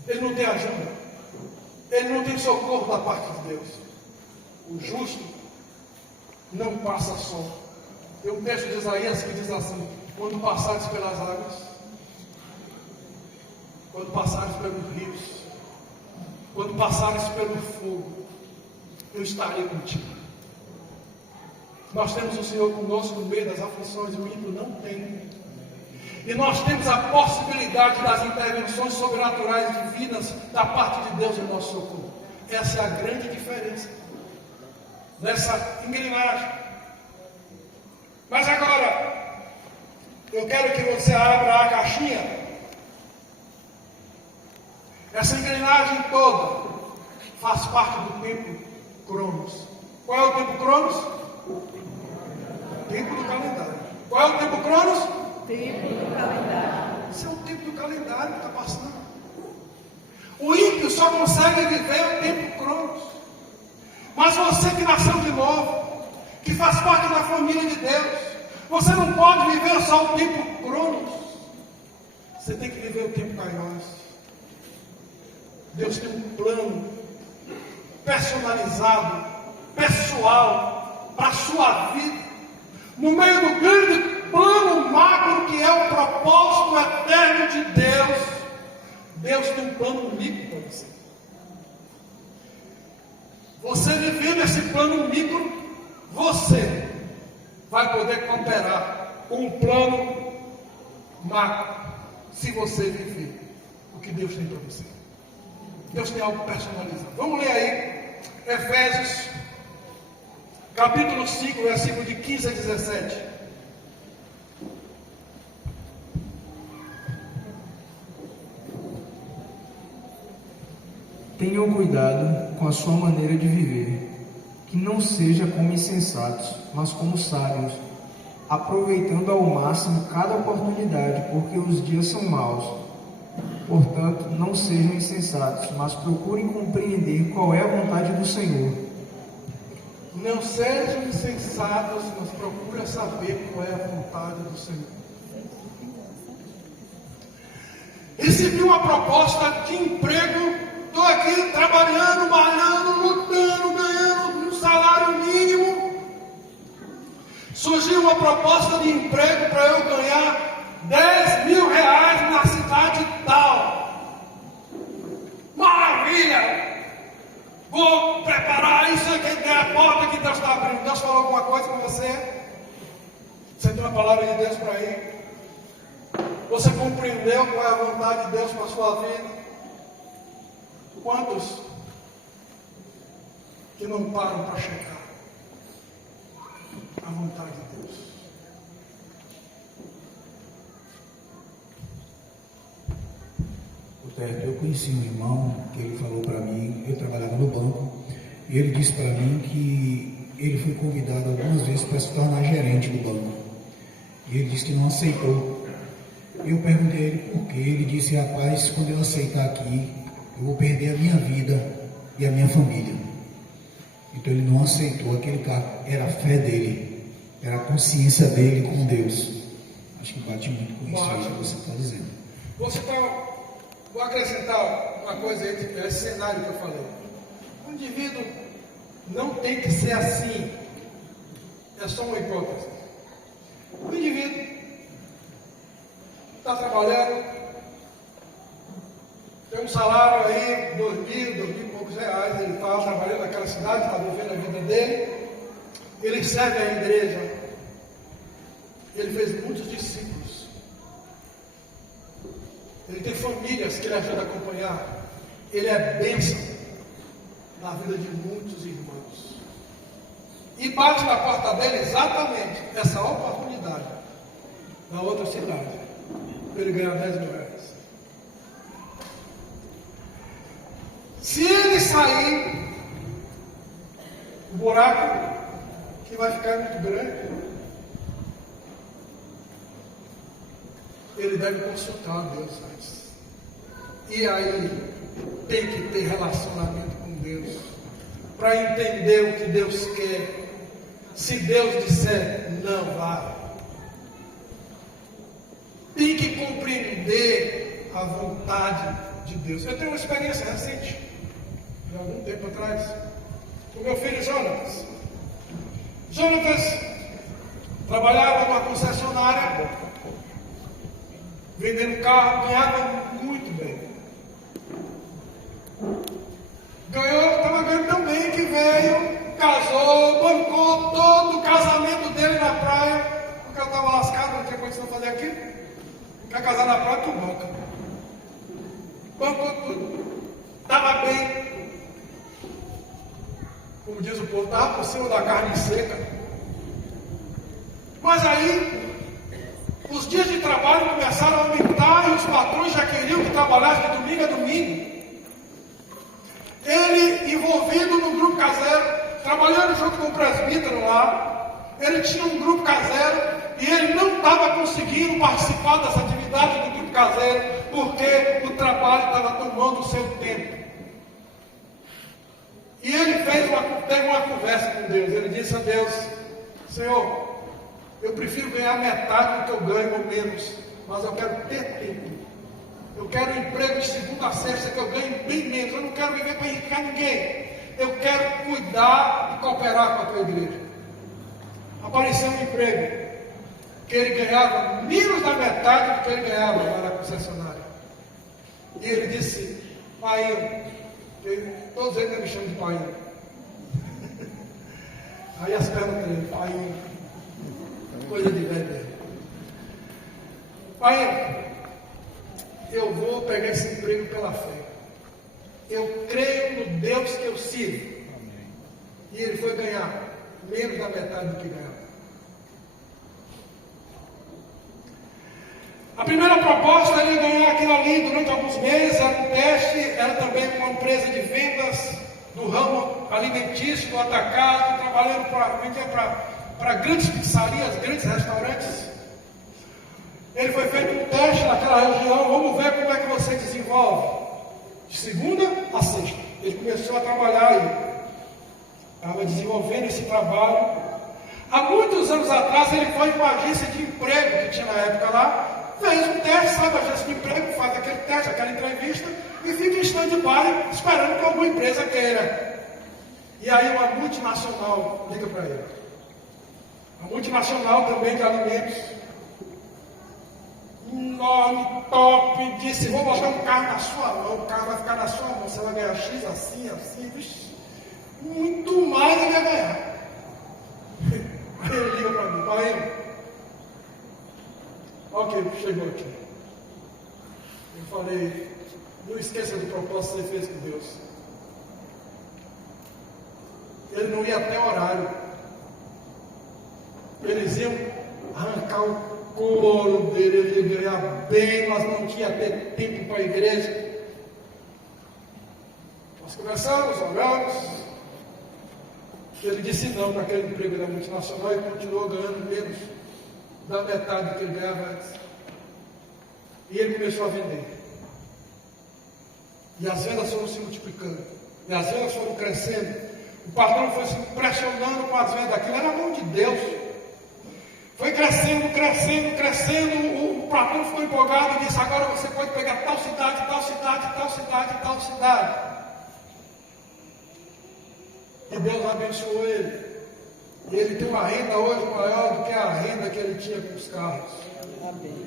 Ele não tem ajuda. Ele não tem socorro da parte de Deus. O justo não passa só. Tem um texto de Isaías que diz assim: quando passares pelas águas, quando passares pelos rios, quando passares pelo fogo, eu estarei contigo. Nós temos o Senhor conosco no meio das aflições, o ímpio não tem. E nós temos a possibilidade das intervenções sobrenaturais divinas da parte de Deus em nosso socorro. Essa é a grande diferença. nessa engrenagem. Mas agora, eu quero que você abra a caixinha. Essa engrenagem toda faz parte do tempo Cronos. Qual é o tempo Cronos? Tempo do calendário. Qual é o tempo Cronos? Tempo do calendário. Esse é o tempo do calendário que está passando. O ímpio só consegue viver o tempo Cronos. Mas você que nasceu de novo, que faz parte da família de Deus, você não pode viver só o tempo Cronos. Você tem que viver o tempo Kairos. Deus tem um plano personalizado, pessoal, para a sua vida. No meio do grande plano macro que é o propósito eterno de Deus, Deus tem um plano micro para você. Você vivendo esse plano micro, você vai poder cooperar com o plano macro, se você viver o que Deus tem para você. Deus tem algo personalizado. Vamos ler aí, Efésios, capítulo 5, versículo de 15 a 17. Tenham cuidado com a sua maneira de viver, que não seja como insensatos, mas como sábios, aproveitando ao máximo cada oportunidade, porque os dias são maus. Portanto, não sejam insensatos, mas procurem compreender qual é a vontade do Senhor. Não sejam insensatos, mas procurem saber qual é a vontade do Senhor. Recebi uma proposta de emprego, estou aqui trabalhando, malhando, lutando, ganhando um salário mínimo. Surgiu uma proposta de emprego para eu ganhar 10 mil reais na cidade tal. Maravilha! Vou preparar isso aqui, é a porta que Deus está abrindo. Deus falou alguma coisa com você? Você tem uma palavra de Deus para ir? Você compreendeu qual é a vontade de Deus para a sua vida? Quantos que não param para checar a vontade de Deus? Eu conheci um irmão que ele falou para mim, eu trabalhava no banco, e ele disse para mim que ele foi convidado algumas vezes para se tornar gerente do banco. E ele disse que não aceitou. Eu perguntei a ele por quê. Ele disse, rapaz, quando eu aceitar aqui, eu vou perder a minha vida e a minha família. Então ele não aceitou aquele cargo. Era a fé dele, era a consciência dele com Deus. Acho que bate muito com isso aí que você está dizendo. Vou acrescentar uma coisa aí, esse cenário que eu falei. O indivíduo não tem que ser assim. É só uma hipótese. O indivíduo está trabalhando, tem um salário aí, 2.000 e poucos reais, ele está trabalhando naquela cidade, está vivendo a vida dele, ele serve a igreja, ele fez muitos discípulos. Ele tem famílias que ele ajuda a acompanhar. Ele é bênção na vida de muitos irmãos. E bate na porta dele exatamente essa oportunidade na outra cidade, para ele ganhar 10 mil reais. Se ele sair, o buraco que vai ficar muito grande. Ele deve consultar a Deus antes. E aí tem que ter relacionamento com Deus para entender o que Deus quer. Se Deus disser não, vá. Tem que compreender a vontade de Deus. Eu tenho uma experiência recente, de algum tempo atrás, com meu filho Jonatas. Jonatas trabalhava numa concessionária, vendendo carro, ganhava muito bem. Estava ganhando tão bem que veio, casou, bancou todo o casamento dele na praia, porque eu estava lascado, não tinha condição de fazer aquilo. Quer casar na praia, tu banca. Bancou tudo. Estava bem. como diz o povo, estava por cima da carne seca. Mas aí, os dias de trabalho começaram a aumentar e os patrões já queriam que trabalhasse de domingo a domingo. Ele, envolvido no grupo caseiro, trabalhando junto com o presbítero lá, ele tinha um grupo caseiro e ele não estava conseguindo participar das atividades do grupo caseiro porque o trabalho estava tomando o seu tempo. E ele teve uma conversa com Deus. Ele disse a Deus: Senhor, eu prefiro ganhar metade do que eu ganho ou menos, mas eu quero ter tempo. Eu quero um emprego de segunda a sexta que eu ganhe bem menos. Eu não quero viver para enriquecer ninguém. Eu quero cuidar e cooperar com a tua igreja. Apareceu um emprego que ele ganhava menos da metade do que ele ganhava lá na concessionária. E ele disse: Pai, todos eles me chamam de pai. Aí as pernas dele: Pai, coisa de velho. Pai, eu vou pegar esse emprego pela fé. Eu creio no Deus que eu sirvo. E ele foi ganhar menos da metade do que ganhava. A primeira proposta ele ia ganhar aquilo ali durante alguns meses, era um teste, era também uma empresa de vendas do ramo alimentício, do atacado, trabalhando para grandes pizzarias, grandes restaurantes. Ele foi feito um teste naquela região, vamos ver como é que você desenvolve. De segunda a sexta. Ele começou a trabalhar aí. Estava desenvolvendo esse trabalho. Há muitos anos atrás ele foi para uma agência de emprego que tinha na época lá, fez um teste, sabe, a agência de emprego, faz aquele teste, aquela entrevista, e fica em stand-by esperando que alguma empresa queira. E aí uma multinacional liga para ele. Uma multinacional também de alimentos. Enorme, top, disse: vou botar um carro na sua mão, o carro vai ficar na sua mão, você vai ganhar X assim, vixe, muito mais ele vai ganhar. Aí ele liga para mim: Pai, ok, chegou aqui. Eu falei: não esqueça do propósito que você fez com Deus. Ele não ia até horário. Eles iam arrancar o couro dele, ele ia ganhar bem, mas não tinha ter tempo para a igreja. Nós conversamos, oramos. Ele disse não para aquele emprego da multinacional e continuou ganhando menos da metade do que ele ganhava antes. E ele começou a vender. E as vendas foram se multiplicando. E as vendas foram crescendo. O patrão foi se impressionando com as vendas. Aquilo era a mão de Deus. Foi crescendo, crescendo, crescendo. O patrão ficou empolgado e disse: agora você pode pegar tal cidade, tal cidade, tal cidade, tal cidade. E Deus abençoou ele. E ele tem uma renda hoje maior do que a renda que ele tinha com os carros. Amém.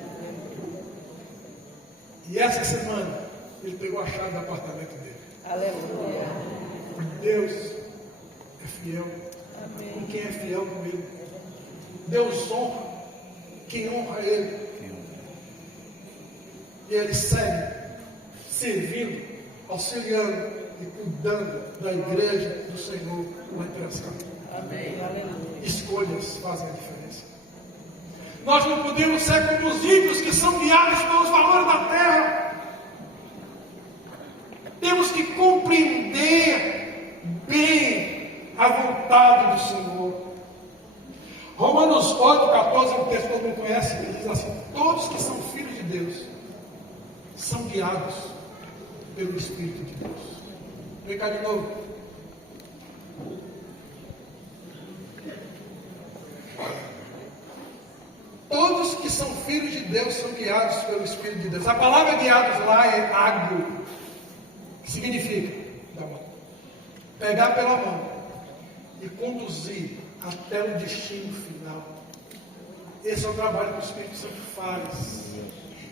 E essa semana ele pegou a chave do apartamento dele. Aleluia. Deus é fiel. Amém. Com quem é fiel comigo. Deus honra quem honra Ele. E Ele segue servindo, auxiliando e cuidando da igreja do Senhor lá em Piracicaba. Amém. Escolhas fazem a diferença. Nós não podemos ser como os ímpios que são guiados pelos valores da terra. Temos que compreender bem a vontade do Senhor. Romanos 8,14 é um texto que todo mundo conhece, que diz assim: todos que são filhos de Deus são guiados pelo Espírito de Deus. Vem cá de novo. Todos que são filhos de Deus são guiados pelo Espírito de Deus. A palavra guiados lá é agro, que significa pegar pela mão e conduzir até o destino final. Esse é o trabalho que o Espírito Santo faz.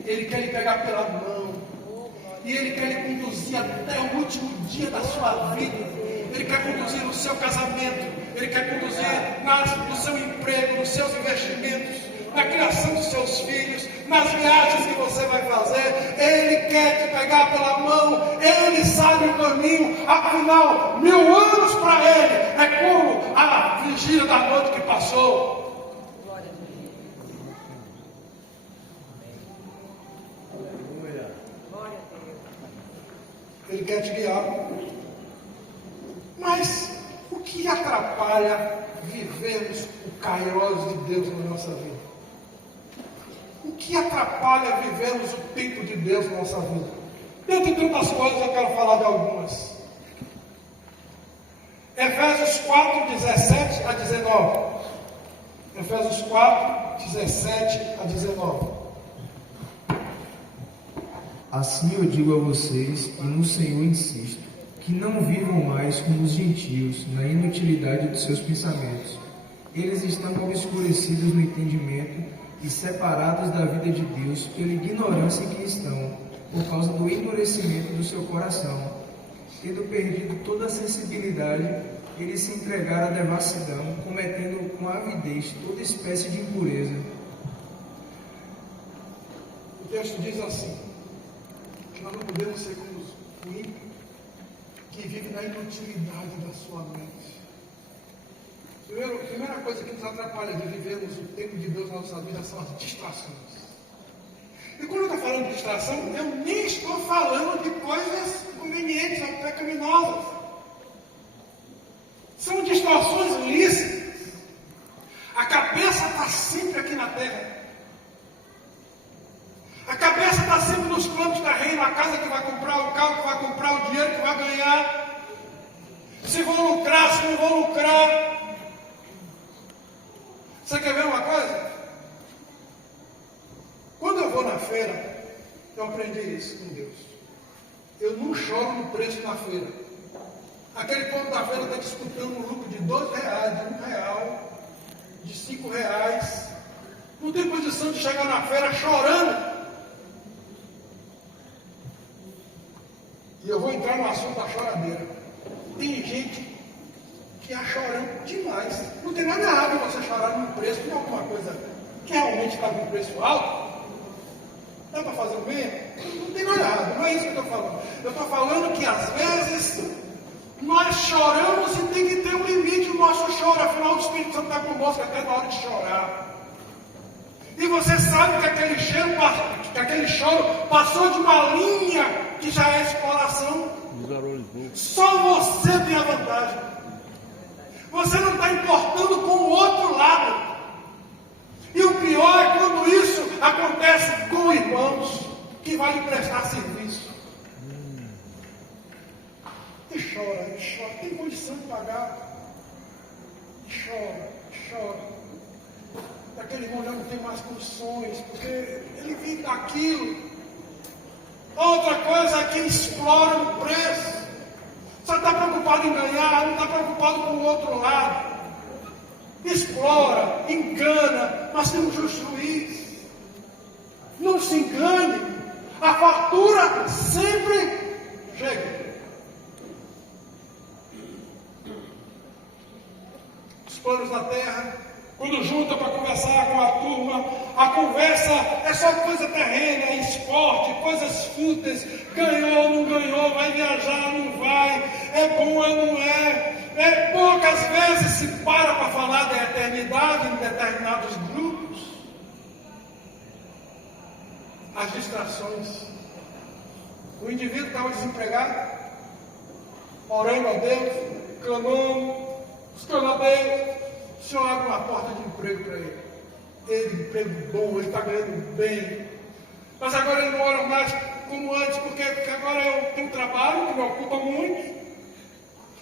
Ele quer lhe pegar pela mão e Ele quer lhe conduzir até o último dia da sua vida. Ele quer conduzir no seu casamento, Ele quer conduzir no seu emprego, nos seus investimentos, na criação dos seus filhos, nas viagens que você vai fazer. Ele quer te pegar pela mão, Ele sabe o caminho. Afinal, 1000 anos para Ele é como a vigília da noite que passou. Glória a Deus. Glória a Deus. Ele quer te guiar. Mas o que atrapalha vivermos o Kairos de Deus na nossa vida? O que atrapalha vivermos o tempo de Deus na nossa vida? Dentre tantas coisas, eu quero falar de algumas. Efésios 4, 17 a 19. Efésios 4, 17 a 19. Assim eu digo a vocês, e no Senhor insisto, que não vivam mais como os gentios, na inutilidade dos seus pensamentos. Eles estão obscurecidos no entendimento e separados da vida de Deus pela ignorância em que estão, por causa do endurecimento do seu coração. Tendo perdido toda a sensibilidade, eles se entregaram à devassidão, cometendo com avidez toda espécie de impureza. O texto diz assim, que nós não podemos ser como o ímpio, que vive na inutilidade da sua mente. A primeira coisa que nos atrapalha de vivermos o tempo de Deus na nossa vida são as distrações. E quando eu estou falando de distração, eu nem estou falando de coisas convenientes, até pecaminosas. São distrações lícitas. A cabeça está sempre aqui na terra. A cabeça está sempre nos planos terrenos, a casa que vai comprar, o carro que vai comprar, o dinheiro que vai ganhar. Se vão lucrar, se não vão lucrar. Você quer ver uma coisa? Quando eu vou na feira, eu aprendi isso com Deus. Eu não choro no preço na feira. Aquele povo da feira está disputando um lucro de R$2, de R$1, de R$5. Não tem condição de chegar na feira chorando. E eu vou entrar no assunto da choradeira. Tem gente que é chorando demais. Não tem nada errado você chorar num preço de alguma coisa que realmente está com um preço alto. Dá para fazer o mesmo? Não tem nada errado, não é isso que eu estou falando. Eu estou falando que às vezes nós choramos e tem que ter um limite o nosso choro. Afinal, o Espírito Santo está conosco até na hora de chorar. E você sabe que aquele choro passou de uma linha que já é exploração. Só você tem a vantagem. Você não está importando com o outro lado. E o pior é quando isso acontece com irmãos que vai lhe prestar serviço. E chora. Tem condição de pagar. E chora. Aquele irmão já não tem mais condições, porque ele vive daquilo. Outra coisa é que explora o preço. Você está preocupado em ganhar, não está preocupado com o outro lado. Explora, engana, mas tem um justo juiz. Não se engane, a fartura sempre chega. Os planos da terra, quando junta para conversar com a turma, a conversa é só coisa terrena, é esporte, coisas fúteis, ganhou, não ganhou, vai viajar, não vai, é bom ou não é. Poucas vezes se para falar da eternidade em determinados grupos. As distrações. O indivíduo estava desempregado, orando a Deus, clamando, buscando a Deus. O Senhor abre uma porta de emprego para ele. Emprego bom, ele está ganhando bem. Mas agora ele não ora mais como antes, porque agora eu tenho um trabalho que me ocupa muito.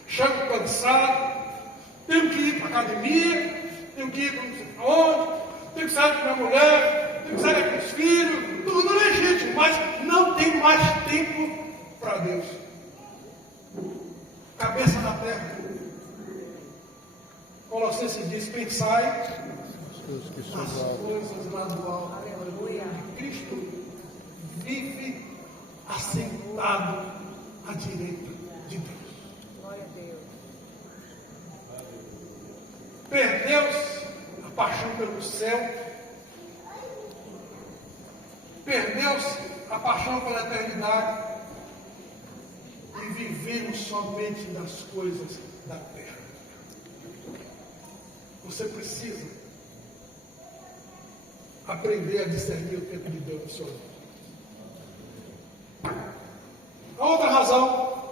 Chego cansado, tenho que ir para a academia, tenho que ir para não sei onde, tenho que sair com minha mulher, tenho que sair com os filhos, tudo legítimo, mas não tenho mais tempo para Deus. Cabeça na terra. Colossenses diz: pensai nas coisas lá do alto. Aleluia. Cristo vive assentado à direita de Deus. Glória a Deus. Perdeu-se a paixão pelo céu, Perdeu-se a paixão pela eternidade e vivemos somente das coisas da terra. Você precisa aprender a discernir o tempo de Deus no seu vida. A outra razão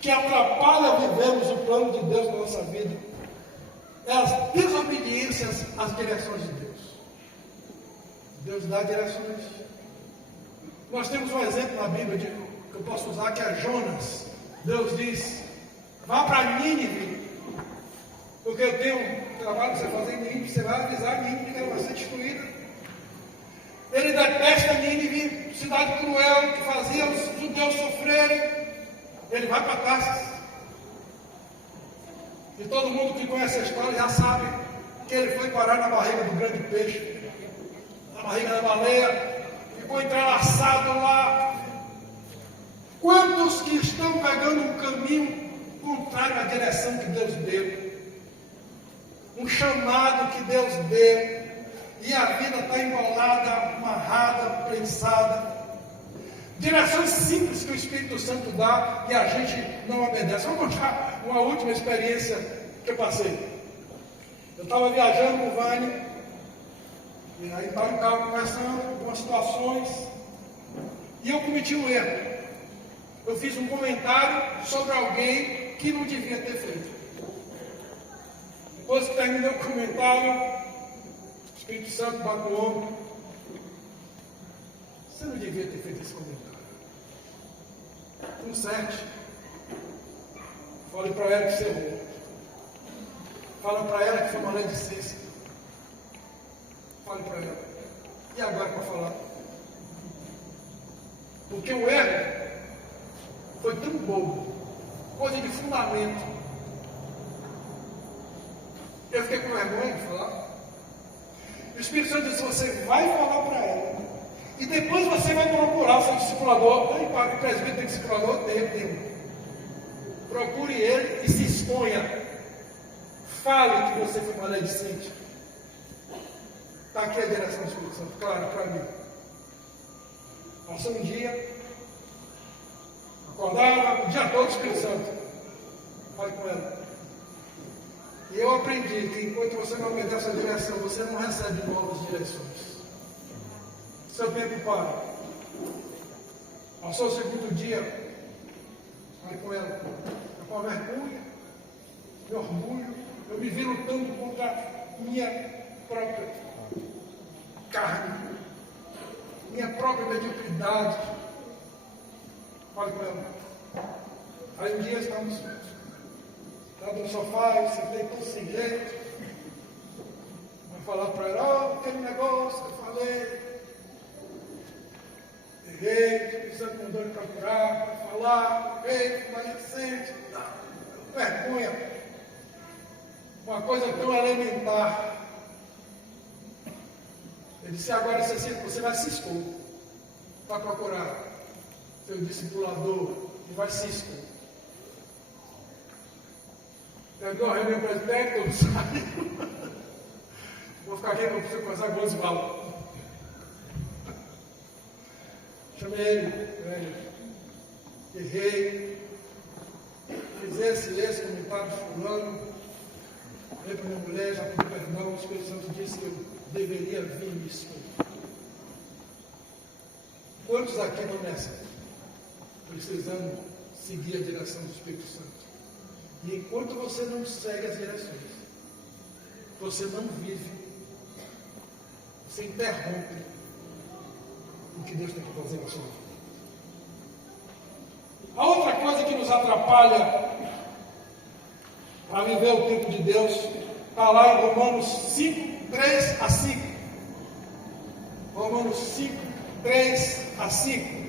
que atrapalha vivermos o plano de Deus na nossa vida é as desobediências às direções de Deus. Deus dá direções. Nós temos um exemplo na Bíblia que eu posso usar, que é Jonas. Deus diz: vá para Nínive, porque eu tenho um trabalho para você fazer em Nínive. Você vai avisar Nínive que ela vai ser destruída. Ele detesta Nínive, cidade cruel, que fazia os judeus sofrerem. Ele vai para Tarsis. E todo mundo que conhece a história já sabe que ele foi parar na barriga do grande peixe, na barriga da baleia, ficou entrelaçado lá. Quantos que estão pegando um caminho contrário à direção que Deus deu? Um chamado que Deus deu. E a vida está embolada, amarrada, prensada. Direções simples que o Espírito Santo dá e a gente não obedece. Vou contar uma última experiência que eu passei. Eu estava viajando com o Vânia, e aí estava em carro conversando algumas situações, e eu cometi um erro. Eu fiz um comentário sobre alguém que não devia ter feito. Depois que terminei o comentário, o Espírito Santo bate no ombro. Você não devia ter feito esse comentário. Conserte. Fale para ela que você errou. Fala para ela que foi uma maledicência. Fale para ela. E agora para falar? Porque o erro foi tão bobo, coisa de fundamento. Eu fiquei com vergonha de falar. E o Espírito Santo disse: você vai falar para ela. E depois você vai procurar o seu discipulador. Não para o presbítero tem discipulador dele. Procure ele e se exponha. Fale que você foi maledicente. Está aqui a direção do Espírito Santo, claro, para mim. Passou um dia, acordava o dia todo o Espírito Santo. Fale com ela. E eu aprendi que enquanto você não obedece a direção, você não recebe novas direções. Seu tempo para. Passou o segundo dia, falei com ela, com a vergonha, meu orgulho, eu me vi lutando contra minha própria carne, minha própria mediocridade. Falei com ela. Aí um dia estávamos no sofá, eu sentei todo sem jeito, vou falar para ela: aquele negócio que eu falei. Errei, precisando de mandou me procurar, para falar, errei, maledicente, vergonha. Uma coisa tão elementar. Ele disse: agora você vai se expor para procurar seu discipulador e vai se expor. Pegou a reunião presbitério, todo saiu. Vou ficar aqui para você começar com o Osvaldo. Chamei ele, errei, fiz esse comentário fulano, falei para minha mulher, já pedi perdão, o Espírito Santo disse que eu deveria vir me expor. Quantos aqui não nessa? Precisando seguir a direção do Espírito Santo. E enquanto você não segue as direções, você não vive, você interrompe o que Deus tem que fazer na sua vida. A outra coisa que nos atrapalha para viver o tempo de Deus está lá em Romanos 5, 3 a 5. Romanos 5, 3 a 5.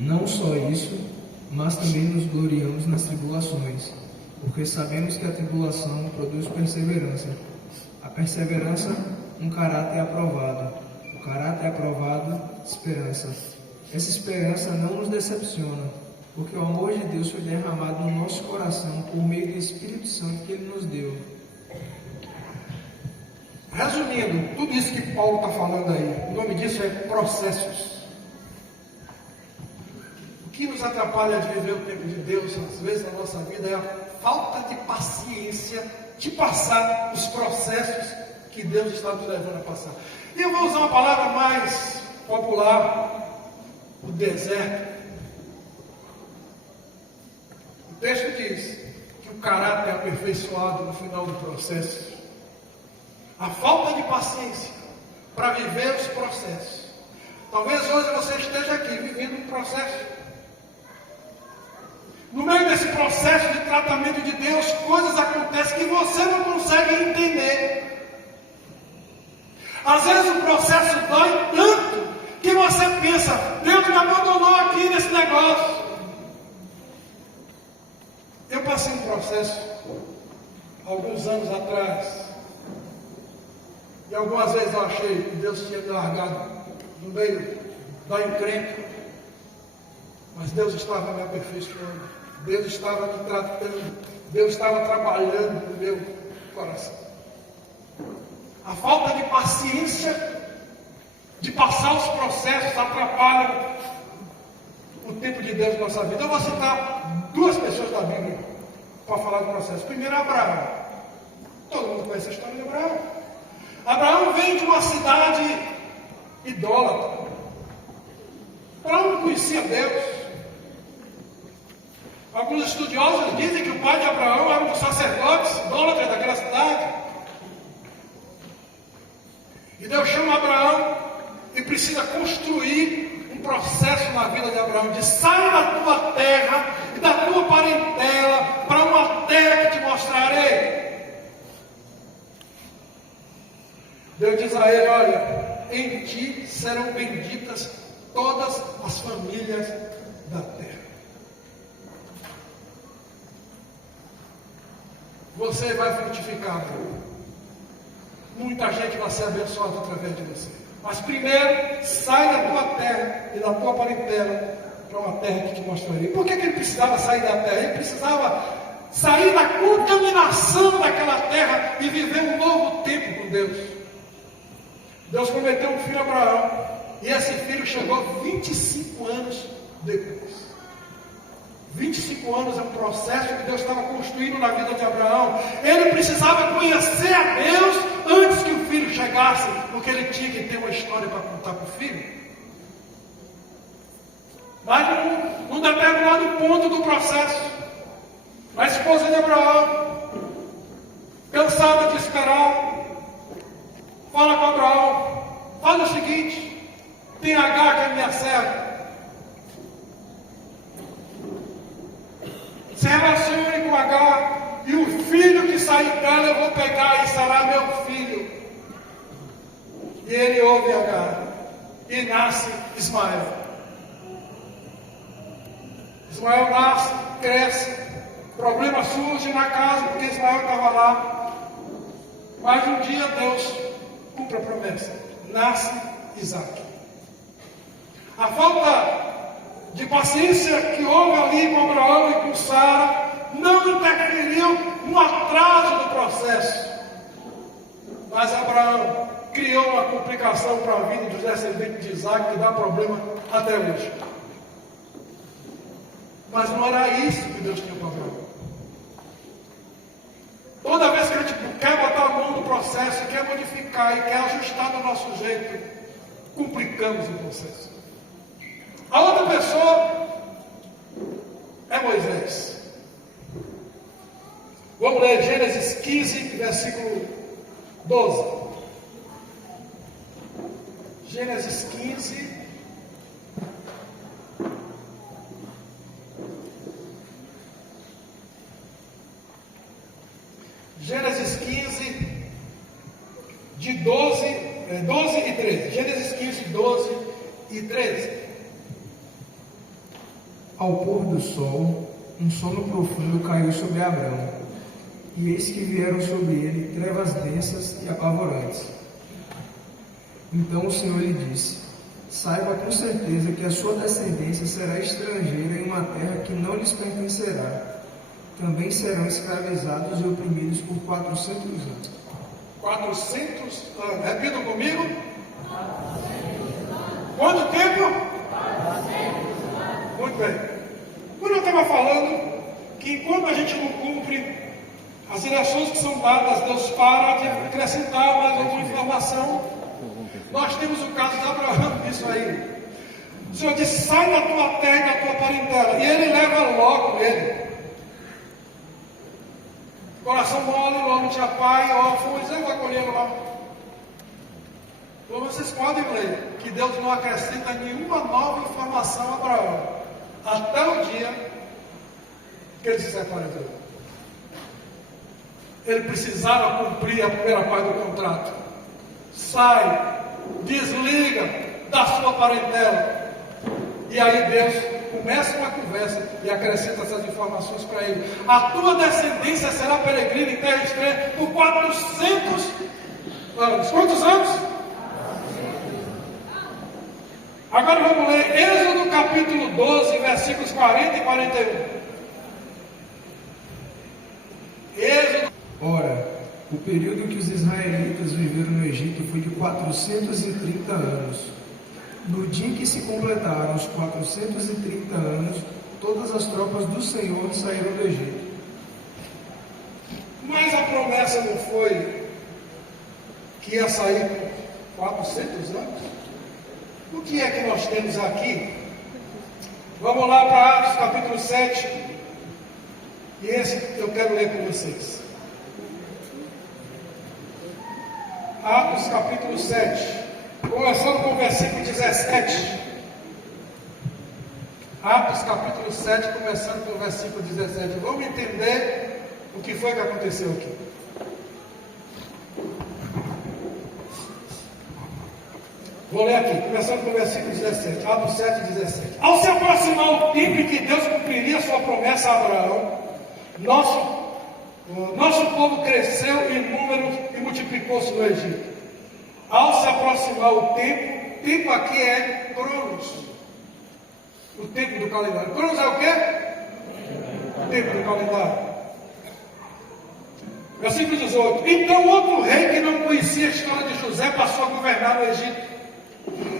Não só isso, mas também nos gloriamos nas tribulações, porque sabemos que a tribulação produz perseverança. A perseverança, um caráter aprovado. O caráter aprovado, esperança. Essa esperança não nos decepciona, porque o amor de Deus foi derramado no nosso coração por meio do Espírito Santo que Ele nos deu. Resumindo, tudo isso que Paulo está falando aí, o nome disso é processos. O que nos atrapalha de viver o tempo de Deus, às vezes, na nossa vida, é a falta de paciência de passar os processos que Deus está nos levando a passar. E eu vou usar uma palavra mais popular, o deserto. O texto diz que o caráter é aperfeiçoado no final do processo. A falta de paciência para viver os processos. Talvez hoje você esteja aqui vivendo um processo. No meio desse processo de tratamento de Deus, coisas acontecem que você não consegue entender. Às vezes o processo dói tanto que você pensa, Deus me abandonou aqui nesse negócio. Eu passei um processo alguns anos atrás. E algumas vezes eu achei que Deus tinha me largado no meio da encrenca. Mas Deus estava me aperfeiçoando. Deus estava me tratando. Deus estava trabalhando no meu coração. A falta de paciência de passar os processos atrapalha o tempo de Deus na nossa vida. Eu vou citar duas pessoas da Bíblia para falar do processo. Primeiro, Abraão. Todo mundo conhece a história de Abraão. Abraão vem de uma cidade idólatra. Abraão não conhecia Deus. Alguns estudiosos dizem que o pai de Abraão era um dos sacerdotes idólatras daquela cidade. E Deus chama Abraão e precisa construir um processo na vida de Abraão, de sair da tua terra e da tua parentela para uma terra que te mostrarei. Deus diz a ele, olha, em ti serão benditas todas as famílias da terra. Você vai frutificar. Muita gente vai ser abençoada através de você. Mas primeiro, sai da tua terra e da tua parentela para uma terra que te mostrarei. Por que ele precisava sair da terra? Ele precisava sair da contaminação daquela terra e viver um novo tempo com Deus. Deus prometeu um filho a Abraão, e esse filho chegou 25 anos depois. 25 anos é um processo que Deus estava construindo na vida de Abraão. Ele precisava conhecer a Deus antes que o filho chegasse, porque ele tinha que ter uma história para contar para o filho. Mas num determinado ponto do processo, a esposa de Abraão, cansada de esperar, fala com Abraão, fala o seguinte, tem Agar que é minha serva. Se relacione com Agar, e o filho que sair dela eu vou pegar e será meu filho. E ele ouve Agar, e nasce Ismael. Ismael nasce, cresce, problema surge na casa, porque Ismael estava lá. Mas um dia Deus cumpre a promessa, nasce Isaac. A falta de paciência que houve ali com Abraão e com Sara não interferiu no atraso do processo. Mas Abraão criou uma complicação para a vida dos descendentes de Isaac que dá problema até hoje. Mas não era isso que Deus tinha para Abraão. Toda vez que a gente quer botar a mão no processo, quer modificar e quer ajustar do nosso jeito, complicamos o processo. A outra pessoa é Moisés. Vamos ler Gênesis 15, versículo 12. Gênesis 15. Gênesis 15, de 12 e 13. Gênesis 15, 12 e 13. Ao pôr do sol, um sono profundo caiu sobre Abrão, e eis que vieram sobre ele trevas densas e apavorantes. Então o Senhor lhe disse, saiba com certeza que a sua descendência será estrangeira em uma terra que não lhes pertencerá, também serão escravizados e oprimidos por 400 anos. 400 anos. Repitam comigo. Quanto tempo? Muito bem. Quando eu estava falando que enquanto a gente não cumpre as direções que são dadas, Deus para de acrescentar mais outra informação. Nós temos o caso de Abraão nisso aí. O Senhor disse: sai da tua terra e da tua parentela. E ele leva logo ele. Coração mole, logo tinha pai, órfão, eles vão acolhendo lá. Então vocês podem ler que Deus não acrescenta nenhuma nova informação a Abraão, até o dia que ele se separa de Deus. Ele precisava cumprir a primeira parte do contrato. Sai, desliga da sua parentela. E aí Deus começa uma conversa e acrescenta essas informações para ele. A tua descendência será peregrina em terra estranha por 400 anos. Quantos anos? Agora vamos ler Êxodo capítulo 12, versículos 40 e 41. Êxodo. Ora, o período que os israelitas viveram no Egito foi de 430 anos. No dia em que se completaram os 430 anos, todas as tropas do Senhor saíram do Egito. Mas a promessa não foi que ia sair por 400 anos? O que é que nós temos aqui? Vamos lá para Atos capítulo 7. E esse eu quero ler com vocês. Atos capítulo 7. Começando com o versículo 17. Atos capítulo 7, começando com o versículo 17. Vamos entender o que foi que aconteceu aqui. Vou ler aqui, começando com o versículo 17. Atos 7, 17. Ao se aproximar o tempo em que Deus cumpriria sua promessa a Abraão, nosso povo cresceu em número e multiplicou-se no Egito. Ao se aproximar o tempo aqui é Cronos, o tempo do calendário. Cronos é o quê? O tempo do calendário. Versículo 18. Então outro rei que não conhecia a história de José passou a governar no Egito.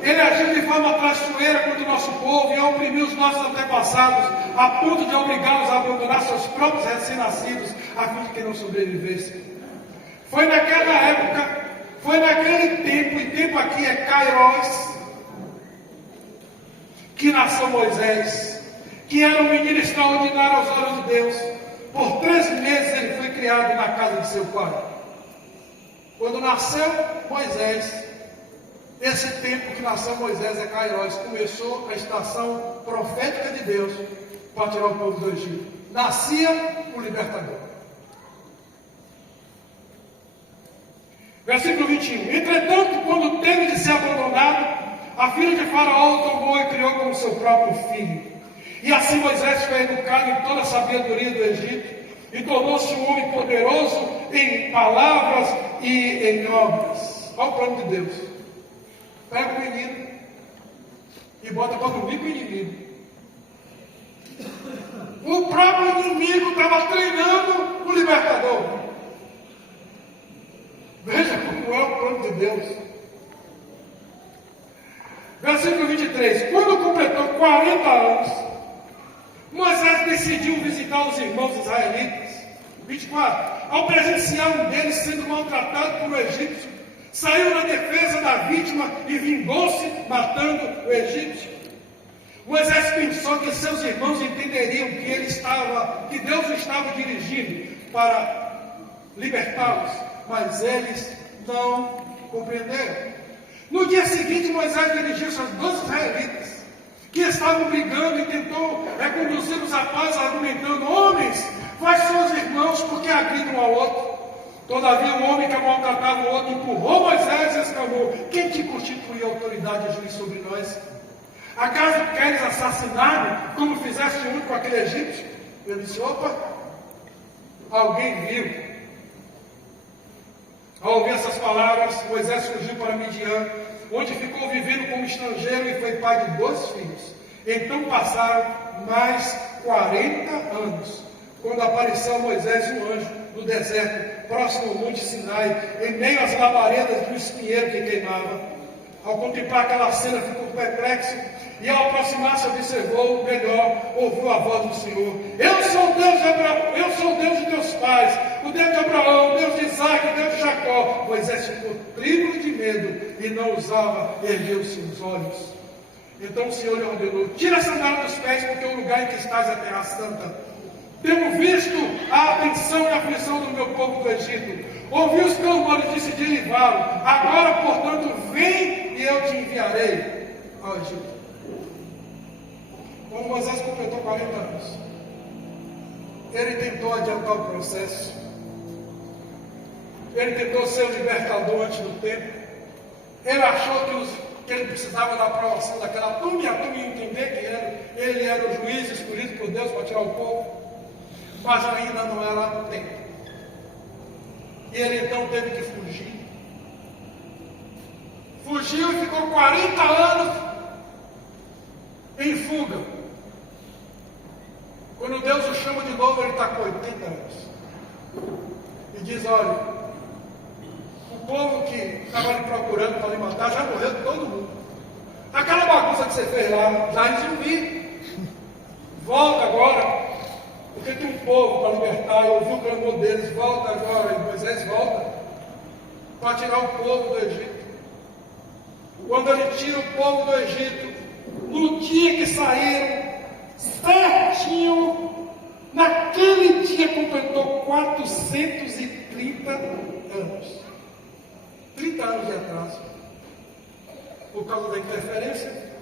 Ele agiu de forma traiçoeira contra o nosso povo e oprimiu os nossos antepassados, a ponto de obrigá-los a abandonar seus próprios recém-nascidos, a fim de que não sobrevivessem. Foi naquela época, foi naquele tempo, e tempo aqui é Kairos, que nasceu Moisés, que era um menino extraordinário aos olhos de Deus. Por 3 meses ele foi criado na casa de seu pai. Quando nasceu Moisés, esse tempo que nasceu Moisés é Kairos, começou a estação profética de Deus para tirar o povo do Egito. Nascia o libertador. Versículo 21. Entretanto, quando teve de ser abandonado, a filha de Faraó o tomou e criou como seu próprio filho. E assim Moisés foi educado em toda a sabedoria do Egito e tornou-se um homem poderoso em palavras e em obras. Olha o plano de Deus. Pega o menino e bota para dormir com o inimigo. O próprio inimigo estava treinando o libertador. Veja como é o plano de Deus. Versículo 23. Quando completou 40 anos, Moisés decidiu visitar os irmãos israelitas. 24. Ao presenciar um deles sendo maltratado por um egípcio, saiu na defesa da vítima e vingou-se, matando o egípcio. Moisés pensou que seus irmãos entenderiam que Deus o estava dirigindo para libertá-los, mas eles não compreenderam. No dia seguinte, Moisés dirigiu-se aos 12 israelitas, que estavam brigando, e tentou reconduzi-los à paz, argumentando: homens, quais são os irmãos, porque agridem um ao outro? Todavia, o homem que maltratava o outro empurrou Moisés e exclamou: quem te constituiu autoridade e juiz sobre nós? Acaso queres assassinar-me, como fizeste um com aquele egípcio? Eu disse: opa, alguém viu. Ao ouvir essas palavras, Moisés fugiu para Midian, onde ficou vivendo como estrangeiro e foi pai de 2 filhos. Então passaram mais 40 anos. quando apareceu a Moisés um anjo no deserto, próximo ao monte Sinai, em meio às labaredas do espinheiro que queimava. Ao contemplar aquela cena, ficou perplexo e, ao aproximar-se, observou melhor, ouviu a voz do Senhor: Eu sou o Deus de Abraão, eu sou o Deus de teus pais, o Deus de Abraão, o Deus de Isaac, o Deus de Jacó. Moisés ficou trêmulo de medo e não ousava erguer os seus olhos. Então o Senhor lhe ordenou: Tira a sandália dos pés, porque o lugar em que estás é a terra santa. Temos visto a atenção e a aflição do meu povo do Egito. Ouvi os clamores, decidi livrá-lo. Agora, portanto, vem e eu te enviarei ao Egito. Quando Moisés completou 40 anos, ele tentou adiantar o processo. Ele tentou ser o libertador antes do tempo. Ele achou que ele precisava da aprovação daquela turma, e a turma ia entender que ele era o juiz escolhido por Deus para tirar o povo. Mas ainda não era tempo. E ele então teve que fugir. Fugiu e ficou 40 anos em fuga. Quando Deus o chama de novo, ele está com 80 anos. E diz: olha, o povo que estava lhe procurando para lhe matar, já morreu todo mundo. Aquela bagunça que você fez lá, já resolvi. Volta agora. Porque tem um povo para libertar, eu ouvi o clamor deles, volta agora, e Moisés volta para tirar o povo do Egito. Quando ele tira o povo do Egito, no dia que saíram, certinho, naquele dia completou 430 anos. 30 anos de atraso, por causa da interferência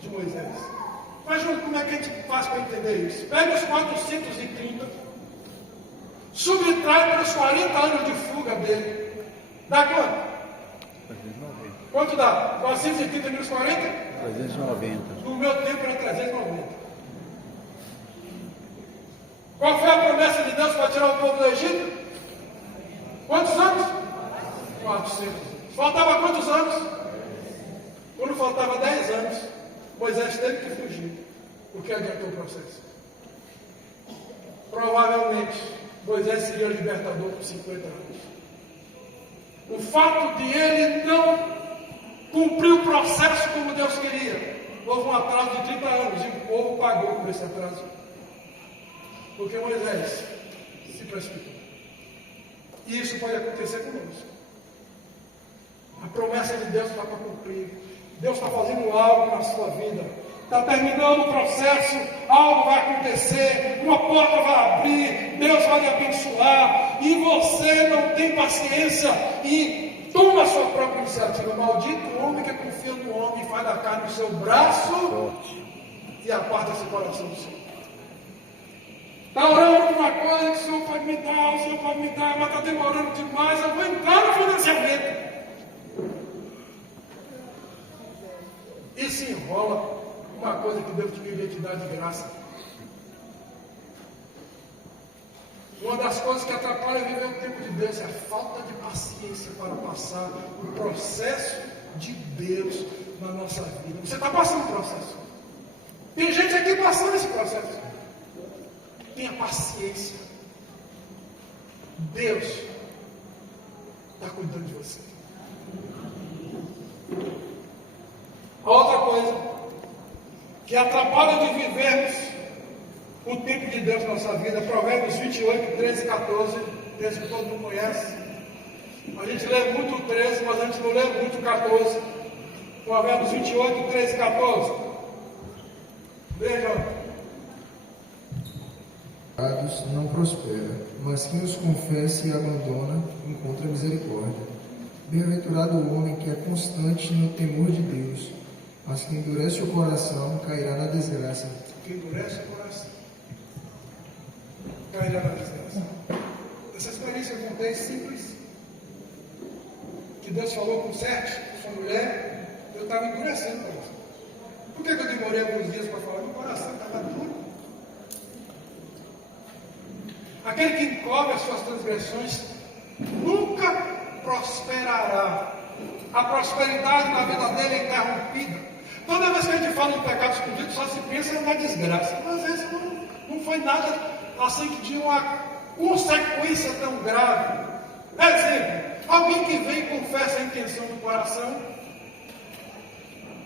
de Moisés. Mas, Júlio, como é que a gente faz para entender isso? Pega os 430, subtrai para os 40 anos de fuga dele. Dá quanto? 390. Quanto dá? 430 menos 40? 390. No meu tempo era 390. Qual foi a promessa de Deus para tirar o povo do Egito? Quantos anos? 400. Faltava quantos anos? Quando faltava 10 anos, Moisés teve que fugir, porque adiantou o processo. Provavelmente, Moisés seria libertador por 50 anos. O fato de ele não cumprir o processo como Deus queria, houve um atraso de 30 anos e o povo pagou por esse atraso. Porque Moisés se precipitou. E isso pode acontecer conosco. A promessa de Deus está para cumprir. Deus está fazendo algo na sua vida. Está terminando o processo, algo vai acontecer, uma porta vai abrir, Deus vai lhe abençoar, e você não tem paciência e toma a sua própria iniciativa. Maldito o homem que confia no homem e faz da carne o seu braço e aparta esse coração do Senhor. Está orando por uma coisa que o Senhor pode me dar, mas está demorando demais, eu vou entrar no financiamento. E se enrola uma coisa que Deus devia te dar de graça. Uma das coisas que atrapalha viver o tempo de Deus é a falta de paciência para passar o processo de Deus na nossa vida. Você está passando o processo. Tem gente aqui passando esse processo. Tenha paciência. Deus está cuidando de você. A outra coisa que atrapalha de vivermos o tempo de Deus na nossa vida, Provérbios 28, 13 e 14, texto que todo mundo conhece. A gente lê muito o 13, mas a gente não lê muito o 14. Provérbios 28, 13 e 14. Vejam. Não prospera, mas quem os confessa e abandona encontra misericórdia. Bem-aventurado o homem que é constante no temor de Deus, mas quem endurece o coração cairá na desgraça. Quem endurece o coração cairá na desgraça. Essa experiência que eu contei simples, que Deus falou com Sete, sua mulher, eu estava endurecendo o coração. Por que eu demorei alguns dias para falar? Meu coração estava duro. Aquele que encobre as suas transgressões nunca prosperará. A prosperidade na vida dele é interrompida. Toda vez que a gente fala de pecados escondidos, só se pensa na desgraça. Mas às vezes não foi nada assim que de uma consequência tão grave. Exemplo, alguém que vem e confessa a intenção do coração,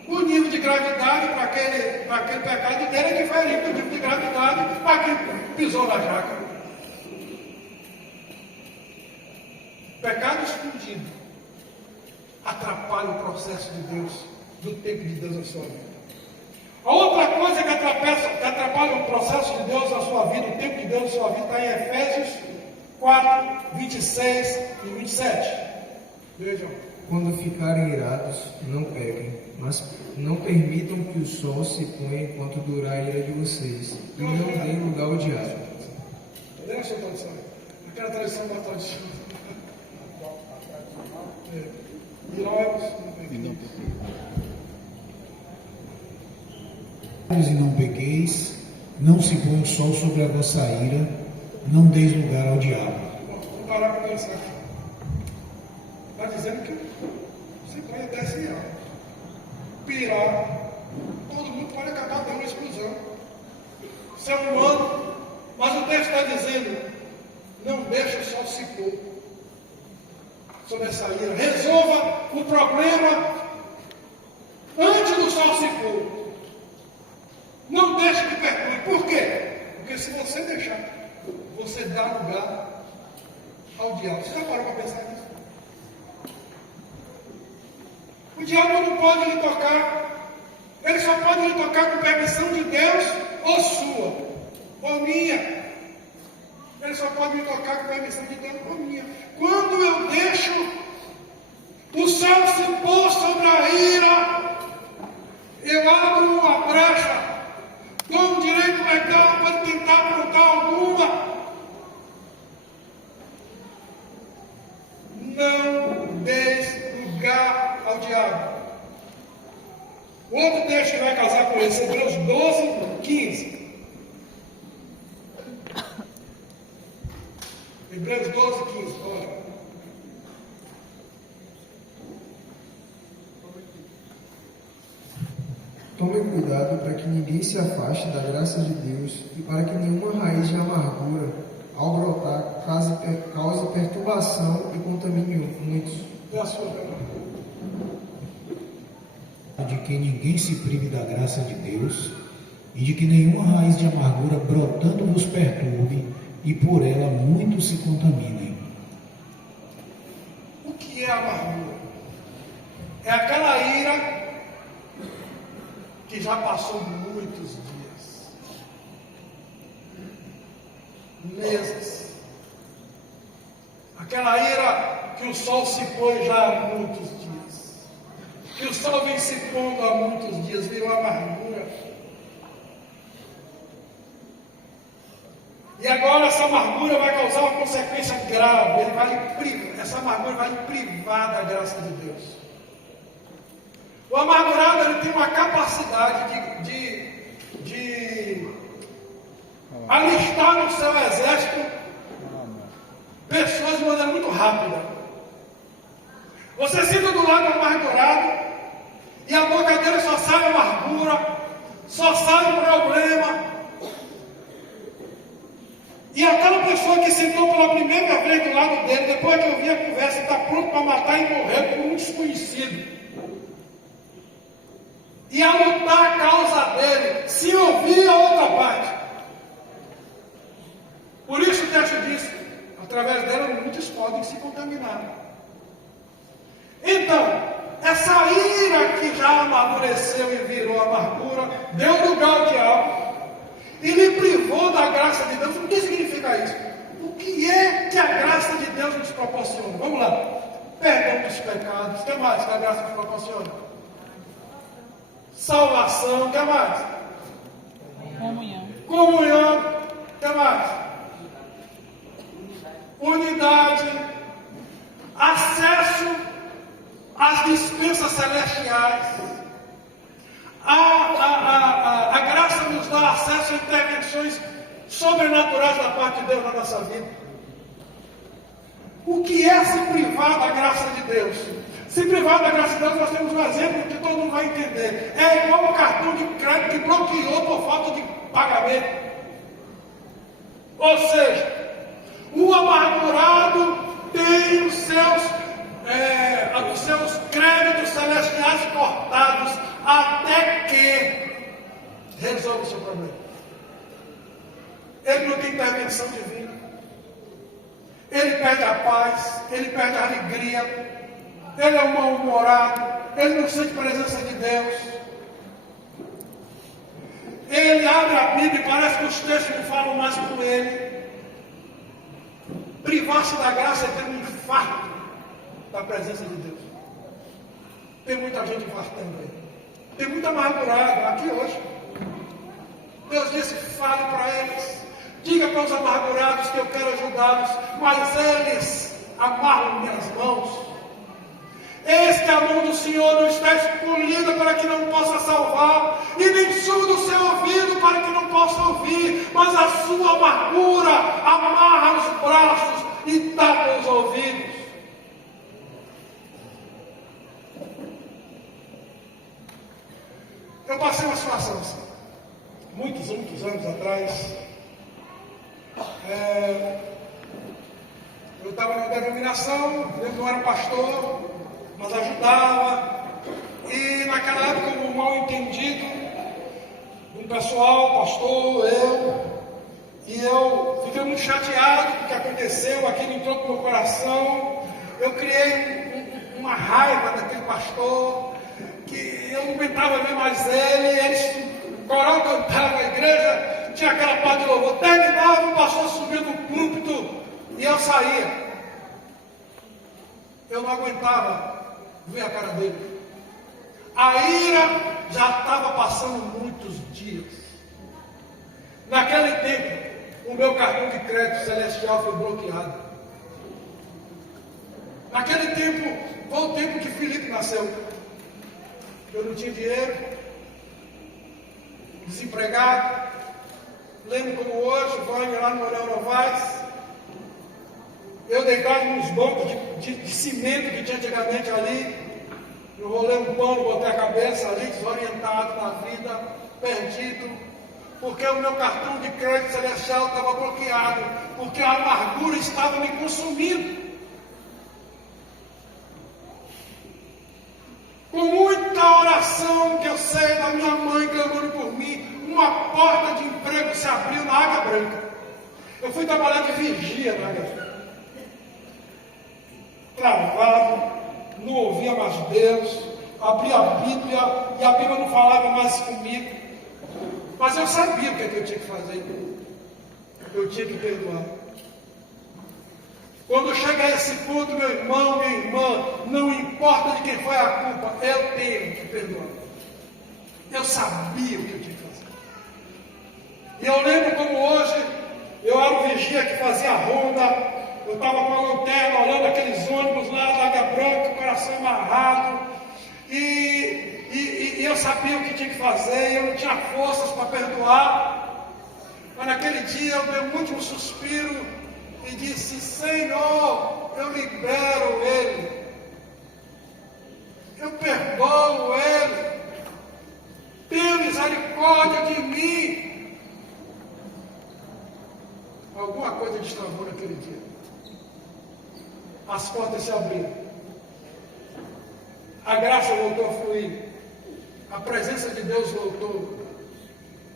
o nível de gravidade para aquele pecado dele é diferente do nível de gravidade para quem pisou na jaca. Pecado escondido atrapalha o processo de Deus, do tempo de Deus na sua vida. A outra coisa que atrapalha o processo de Deus na sua vida, o tempo de Deus na sua vida, está em Efésios 4, 26 e 27. Vejam. Quando ficarem irados, não pequem, mas não permitam que o sol se ponha enquanto durar a ira de vocês, e não deem lugar ao diabo. Lê a sua tradução. Aquela tradução da tradição. E não pequeis, não se põe o sol sobre a vossa ira, não deis lugar ao diabo. Vou parar para pensar aqui. Está dizendo que você pode até se irar, pirar, todo mundo pode acabar dando uma explosão. Ser humano, mas o texto está dizendo, não deixe o sol se pôr sobre essa ira. Resolva o problema antes do sol se pôr. Não deixe que percue. Por quê? Porque se você deixar, você dá lugar ao diabo. Você já parou para pensar nisso? O diabo não pode lhe tocar. Ele só pode lhe tocar com permissão de Deus ou sua, ou minha. Ele só pode me tocar com permissão de Deus ou minha. Quando eu deixo o sol se pôr sobre a ira, eu abro uma brecha, dou um direito legal para tentar aprontar alguma. Não deis lugar ao diabo. O outro texto que vai casar com esse, Hebreus 12, 15. Hebreus 12, 15, olha. Tomem cuidado para que ninguém se afaste da graça de Deus e para que nenhuma raiz de amargura, ao brotar, cause perturbação e contamine muitos. É a sua pergunta. De que ninguém se prive da graça de Deus e de que nenhuma raiz de amargura brotando vos perturbe e por ela muitos se contaminem. O que é amargura? É aquela ira que já passou muitos dias, meses. Aquela ira que o sol se põe já há muitos dias, que o sol vem se pondo há muitos dias, virou amargura. E agora essa amargura vai causar uma consequência grave. Essa amargura vai privar da graça de Deus. O amargurado ele tem uma capacidade de alistar no seu exército pessoas de maneira muito rápida. Você senta do lado do amargurado e a boca dele só sai amargura, só sai problema. E aquela pessoa que sentou pela primeira vez do lado dele, depois que eu vi a conversa, está pronto para matar e morrer por um desconhecido. E a lutar a causa dele, se ouvir a outra parte. Por isso o texto diz, através dela muitos podem se contaminar. Então, essa ira que já amadureceu e virou amargura, deu lugar ao diabo e lhe privou da graça de Deus. O que significa isso? O que é que a graça de Deus nos proporciona? Vamos lá. Perdão dos pecados. O que mais que a graça nos proporciona? Salvação. O que mais? Comunhão. O que mais? Unidade. Acesso às dispensas celestiais. A graça nos dá acesso a intervenções sobrenaturais da parte de Deus na nossa vida. O que é se privar da graça de Deus? Se privar da graça de Deus, nós temos um exemplo que todo mundo vai entender. É igual um cartão de crédito que bloqueou por falta de pagamento. Ou seja, o amargurado tem os seus créditos celestiais cortados até que resolva o seu problema. Ele não tem intervenção divina. Ele perde a paz, ele perde a alegria, ele é um mal-humorado, ele não sente presença de Deus. Ele abre a Bíblia e parece que os textos não falam mais com ele. Privar-se da graça é ter um infarto da presença de Deus. Tem muita gente infartando aí. Tem muito amargurado aqui hoje. Deus disse, fale para eles. Diga para os amargurados que eu quero ajudá-los, mas eles amarram minhas mãos. Eis que a mão do Senhor não está escolhida para que não possa salvar, e nem surdo o seu ouvido para que não possa ouvir, mas a sua amargura amarra os braços e tapa os ouvidos. Eu passei uma situação assim, muitos anos atrás. Eu estava na denominação, eu não era pastor, mas ajudava, e naquela época um mal entendido, um pessoal, pastor, eu fiquei muito chateado com o que aconteceu, aquilo entrou no meu coração, eu criei uma raiva daquele pastor, que eu não aguentava ver mais ele, o coral cantava na igreja, tinha aquela parte de louvor, terminava, o pastor subia no púlpito, e eu saía. Eu não aguentava ver a cara dele. A ira já estava passando muitos dias. Naquele tempo, o meu cartão de crédito celestial foi bloqueado. Naquele tempo, foi o tempo que Filipe nasceu. Eu não tinha dinheiro, desempregado. Lembro como hoje, vou lá no Orel Novaes. Eu deitado nos bancos de cimento que tinha antigamente ali. Enrolei um pano, botei a cabeça ali, desorientado na vida, perdido. Porque o meu cartão de crédito celestial estava bloqueado. Porque a amargura estava me consumindo. Com muita oração que eu sei da minha mãe clamando por mim, uma porta de emprego se abriu na Águia Branca. Eu fui trabalhar de vigia na Águia Branca. Travado, não ouvia mais Deus, abria a Bíblia e a Bíblia não falava mais comigo. Mas eu sabia o que eu tinha que fazer. Eu tinha que perdoar. Quando chega a esse ponto, meu irmão, minha irmã, não importa de quem foi a culpa, eu tenho que perdoar. Eu sabia o que eu tinha que fazer. E eu lembro como hoje, eu era o vigia que fazia a ronda, eu estava com a lanterna olhando aqueles ônibus lá da Águia Branca, o coração amarrado, e eu sabia o que tinha que fazer, eu não tinha forças para perdoar. Mas naquele dia eu dei um último suspiro e disse: Senhor, eu libero ele, eu perdoo ele, tenha misericórdia de mim. Alguma coisa destravou naquele dia. As portas se abriram. A graça voltou a fluir. A presença de Deus voltou.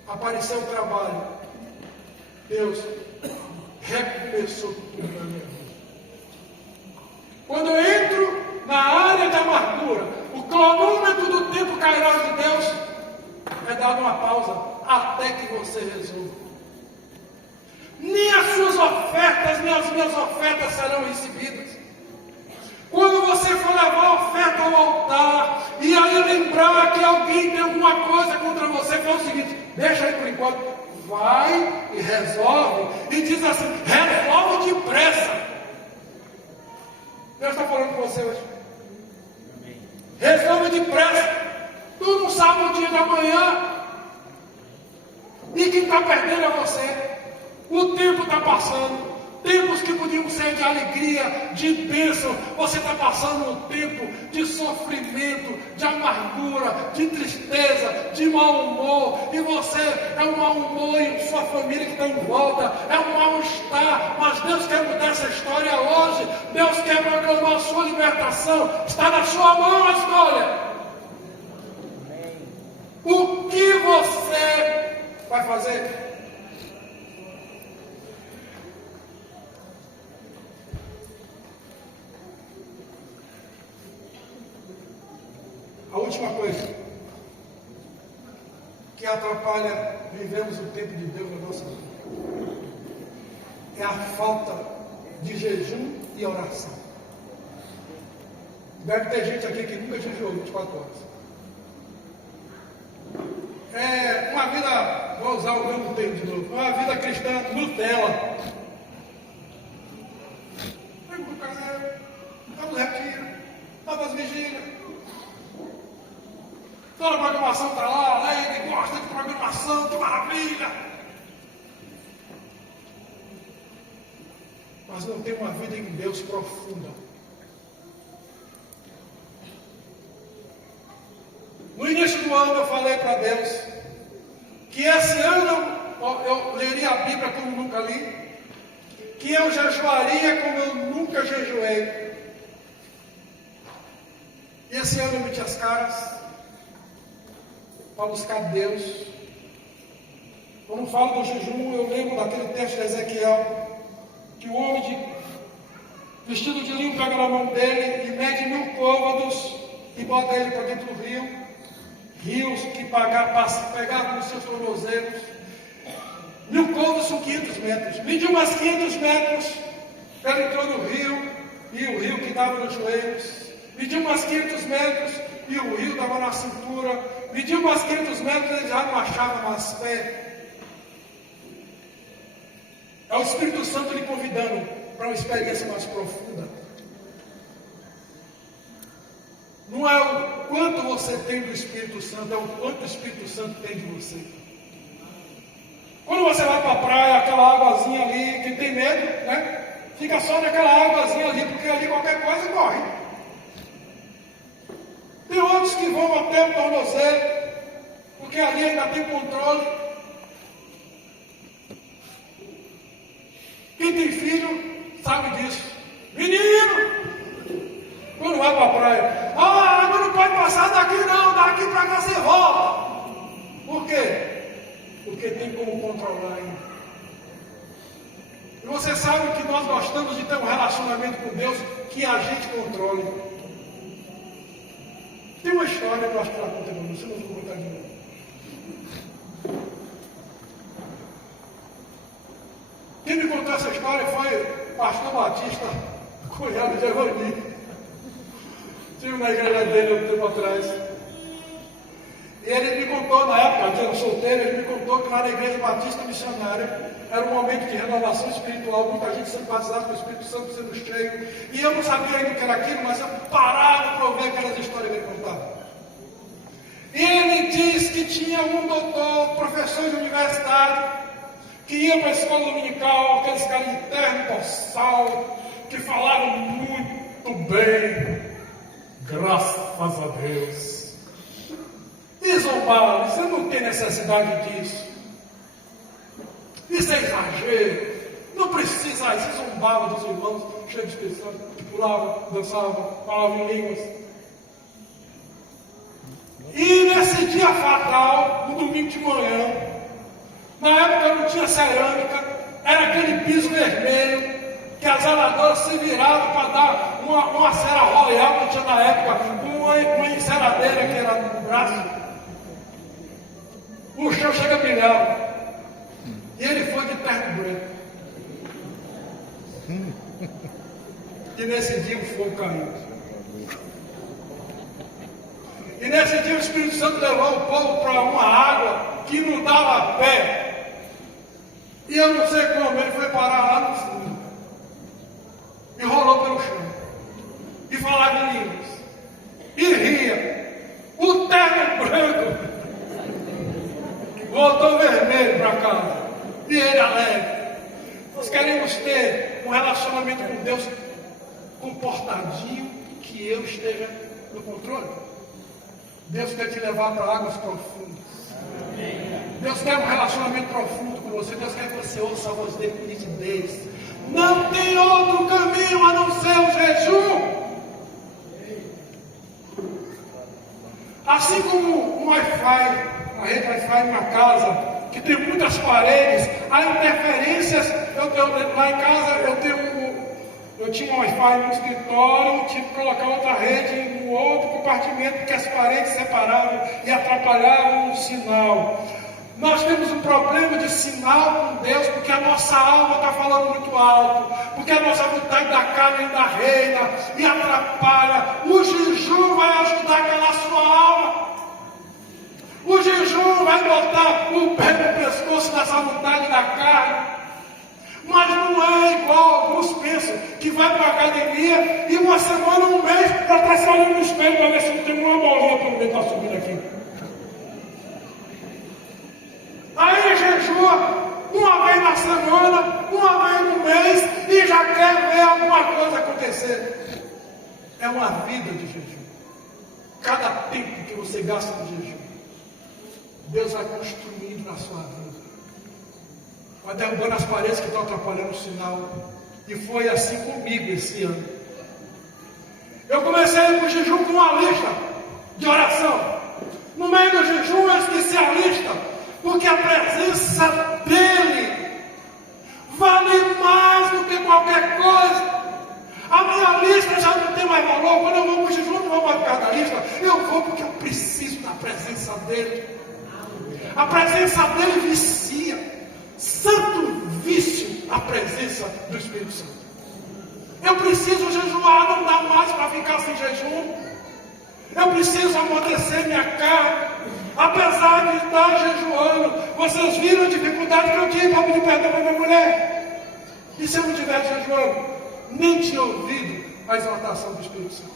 Apareceu o trabalho. Deus recomeçou tudo na minha vida. Quando eu entro na área da amargura, o cronômetro do tempo cairá de Deus é dado uma pausa até que você resolva. Nem as suas ofertas, nem as minhas ofertas serão recebidas. Quando você for levar a oferta ao altar, e aí lembrar que alguém tem alguma coisa contra você, fala o seguinte: deixa aí por enquanto, vai e resolve, e diz assim: resolve depressa. Deus está falando com você hoje. Resolve depressa. Tu não sabe o dia da manhã, e quem está perdendo é você. O tempo está passando. Tempos que podiam ser de alegria, de bênção. Você está passando um tempo de sofrimento, de amargura, de tristeza, de mau humor. E você é um mau humor e sua família que está em volta é um mal-estar. Mas Deus quer mudar essa história hoje. Deus quer proclamar a sua libertação. Está na sua mão a escolha. O que você vai fazer? A última coisa que atrapalha vivemos o tempo de Deus na nossa vida é a falta de jejum e oração. Deve ter gente aqui que nunca jejuou 24 horas. É uma vida, vou usar o mesmo termo de novo, uma vida cristã Nutella. Vai pro caseiro, vai no retiro, vai para as vigílias. Toda a programação está lá, ele gosta de programação, que maravilha! Mas não tem uma vida em Deus profunda. No início do ano eu falei para Deus que esse ano eu leria a Bíblia como nunca li, que eu jejuaria como eu nunca jejuei. E esse ano eu meti as caras para buscar Deus. Quando falo do jejum, eu lembro daquele texto de Ezequiel, que o homem vestido de linho pega na mão dele e mede 1000 côvados e bota ele para dentro do rio. Rios que pegavam nos seus tornozelos. 1000 côvados são 500 metros. Mediu mais 500 metros, ele entrou no rio, e o rio que dava nos joelhos. Mediu mais 500 metros, e o rio estava na cintura. Mediu mais 500 metros, ele já não achava mais pé. É o Espírito Santo lhe convidando para uma experiência mais profunda. Não é o quanto você tem do Espírito Santo, é o quanto o Espírito Santo tem de você. Quando você vai para a praia, aquela águazinha ali, que tem medo, né? Fica só naquela águazinha ali, porque ali qualquer coisa morre. Tem outros que vão até o tornozelo, porque ali ainda tem controle. Quem tem filho sabe disso. Menino! Quando vai para a praia, a água não pode passar daqui não, daqui para cá você volta. Por quê? Porque tem como controlar ainda. E você sabe que nós gostamos de ter um relacionamento com Deus que a gente controle. Tem uma história que eu acho que ela conta para você, não vou contar de novo. Quem me contou essa história foi o pastor Batista, cunhado de Evani. Estive na igreja dele um tempo atrás. E ele me contou, na época, eu era solteiro, ele me contou que lá na igreja Batista Missionária era um momento de renovação espiritual, muita gente sendo batizada com o Espírito Santo, sendo cheio. E eu não sabia ainda o que era aquilo, mas eu parava para ouvir aquelas histórias que ele contava. E ele diz que tinha um doutor, professor de universidade, que ia para a escola dominical, aqueles caras de terno, boçal, que falavam muito bem, graças a Deus. E zombava, você não tem necessidade disso. Isso é exagero. Não precisa, aí se zombava dos irmãos, cheios de Espírito Santo, pulavam, dançavam, falavam em línguas. E nesse dia fatal, no domingo de manhã, na época não tinha cerâmica, era aquele piso vermelho, que as zeladoras se viravam para dar uma cera royal que tinha na época, uma enceradeira que era no braço. O chão chega a brilhar. E ele foi de terno branco. E nesse dia o fogo caiu. E nesse dia o Espírito Santo levou o povo para uma água que não dava pé. E eu não sei como, ele foi parar lá no fundo. E rolou pelo chão. E falava em línguas. E ria. O terno branco voltou vermelho para casa. E ele alegre. Nós queremos ter ter um relacionamento com Deus comportadinho, que eu esteja no controle. Deus quer te levar para águas profundas. Deus quer um relacionamento profundo com você. Deus quer que você ouça a voz dele com nitidez. Não tem outro caminho a não ser o jejum. Assim como um Wi-Fi, a rede Wi-Fi em uma casa que tem muitas paredes, há interferências. Lá em casa eu tinha um Wi-Fi no escritório, tive que colocar outra rede no outro compartimento, porque as paredes separavam e atrapalhavam o sinal. Nós temos um problema de sinal com Deus, porque a nossa alma está falando muito alto, porque a nossa vontade da carne ainda reina e atrapalha. O jejum vai ajudar a calar a sua alma. O jejum vai botar o pé no pescoço dessa vontade da carne. Mas não é igual alguns pensam, que vai para a academia e uma semana, um mês, para estar se olhando no espelho para ver se não tem uma bolinha para ver que está subindo aqui. Aí jejua uma vez na semana, uma vez no mês e já quer ver alguma coisa acontecer. É uma vida de jejum. Cada tempo que você gasta no jejum, Deus vai construindo na sua vida. Vai derrubando as paredes que estão atrapalhando o sinal. E foi assim comigo esse ano. Eu comecei com o jejum com uma lista de oração. No meio do jejum eu esqueci a lista, porque a presença dele vale mais do que qualquer coisa. A minha lista já não tem mais valor. Quando eu vou para o jejum, não vou mais ficar na lista. Eu vou porque eu preciso da presença dele. A presença dele vicia. Santo vício a presença do Espírito Santo. Eu preciso jejuar, não dá mais para ficar sem jejum. Eu preciso amortecer minha carne. Apesar de estar jejuando, vocês viram a dificuldade que eu tive para pedir perdão para minha mulher. E se eu não estiver jejuando, nem tinha ouvido a exaltação do Espírito Santo?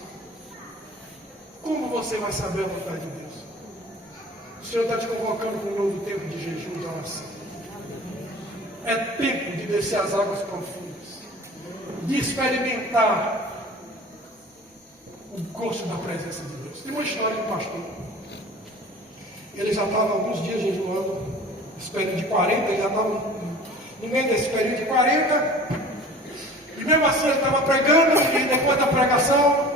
Como você vai saber a vontade de Deus? O Senhor está te convocando para um novo tempo de jejum e de oração. É tempo de descer as águas profundas, de experimentar o gosto da presença de Deus. Tem uma história do pastor. Ele já estava alguns dias jejuando, esse período de 40, ele já estava no meio desse período de 40, e mesmo assim ele estava pregando, e depois da pregação,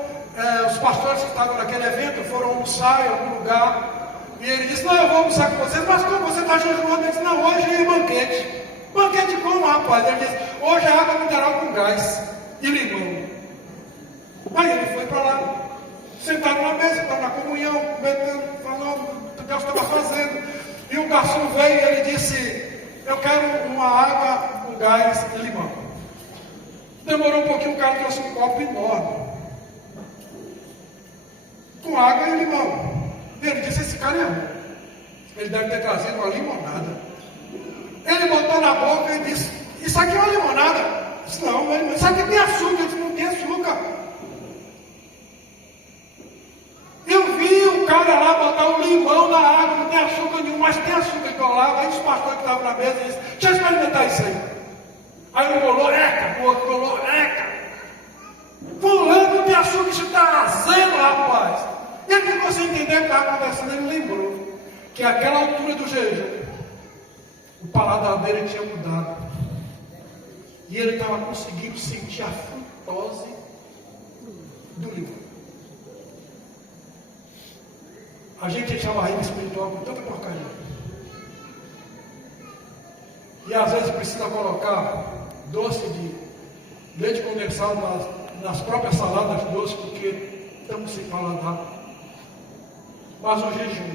os pastores que estavam naquele evento foram almoçar em algum lugar, e ele disse: não, eu vou almoçar com vocês, mas como você está jejuando? Ele disse: não, hoje é banquete. Banquete como, rapaz? Ele disse: hoje é água mineral com gás e limão. Aí ele foi para lá, sentado na mesa, estava na comunhão, falando o que Deus estava fazendo. E o garçom veio e ele disse: eu quero uma água com gás e limão. Demorou um pouquinho, o cara trouxe um copo enorme, com água e limão. Ele disse: esse cara é bom. Ele deve ter trazido uma limonada. Ele botou na boca e disse: isso aqui é uma limonada. Eu disse: não, isso aqui tem açúcar. Ele disse: não tem açúcar. Eu vi o cara lá botar um limão na água, não tem açúcar nenhum, mas tem açúcar que eu lá. Aí os pastores que estavam na mesa disse: deixa eu experimentar isso aí. Aí um colou, o outro colou, fulano, não tem açúcar, isso está azedo, rapaz. E aí que você entendeu o que estava acontecendo, ele lembrou que àquela altura do jejum, o paladar dele tinha mudado. E ele estava conseguindo sentir a frutose do limão. A gente enche a barriga espiritual com tanta porcaria. E às vezes precisa colocar doce de leite condensado nas próprias saladas doces, porque estamos sem paladar. Mas o jejum,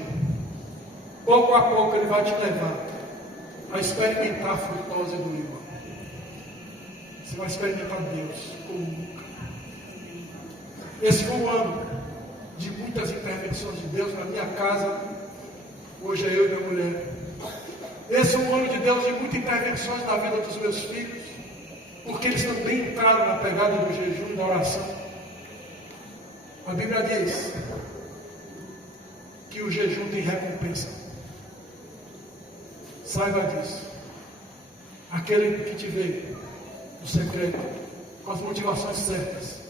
pouco a pouco, ele vai te levar a experimentar a frutose do limão. Você vai experimentar Deus como nunca. Esse foi um ano de muitas intervenções de Deus na minha casa. Hoje é eu e minha mulher. Esse é um ano de Deus de muitas intervenções na vida dos meus filhos, porque eles também entraram na pegada do jejum e da oração. A Bíblia diz que o jejum tem recompensa. Saiba disso. Aquele que te vê no segredo, com as motivações certas,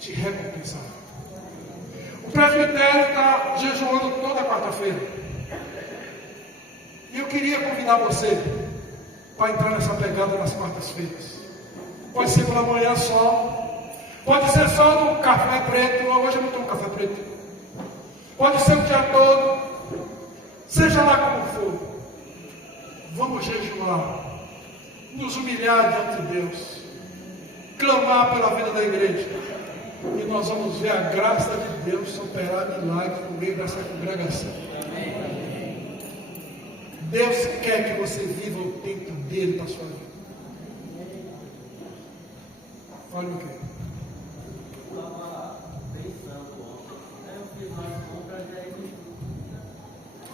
te recompensará. O presbitério está jejuando toda quarta-feira. E eu queria convidar você para entrar nessa pegada nas quartas-feiras. Pode ser pela manhã só, pode ser só no café preto. Não, hoje eu não tomo café preto. Pode ser o dia todo, seja lá como for. Vamos jejuar, nos humilhar diante de Deus, clamar pela vida da igreja, e nós vamos ver a graça de Deus operar milagres no meio dessa congregação. Deus quer que você viva o tempo dele na sua vida. Olha o que? Eu estava pensando ontem, eu fiz umas compras e aí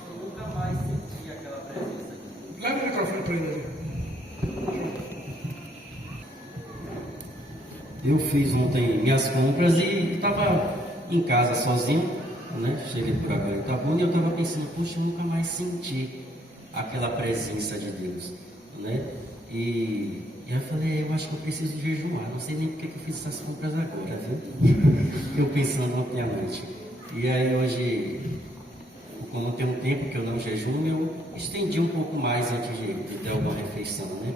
eu nunca mais senti aquela presença de Deus. Leva o microfone para ele ali. Eu fiz ontem minhas compras e estava em casa sozinho, né? Cheguei por agora em Itabuna e eu estava pensando, puxa, eu nunca mais senti aquela presença de Deus, né? E eu falei, eu acho que eu preciso jejuar, não sei nem porque que eu fiz essas compras agora, viu? Eu pensando ontem à noite. E aí hoje, como tem um tempo que eu não jejuo, eu estendi um pouco mais antes de ter alguma refeição, né?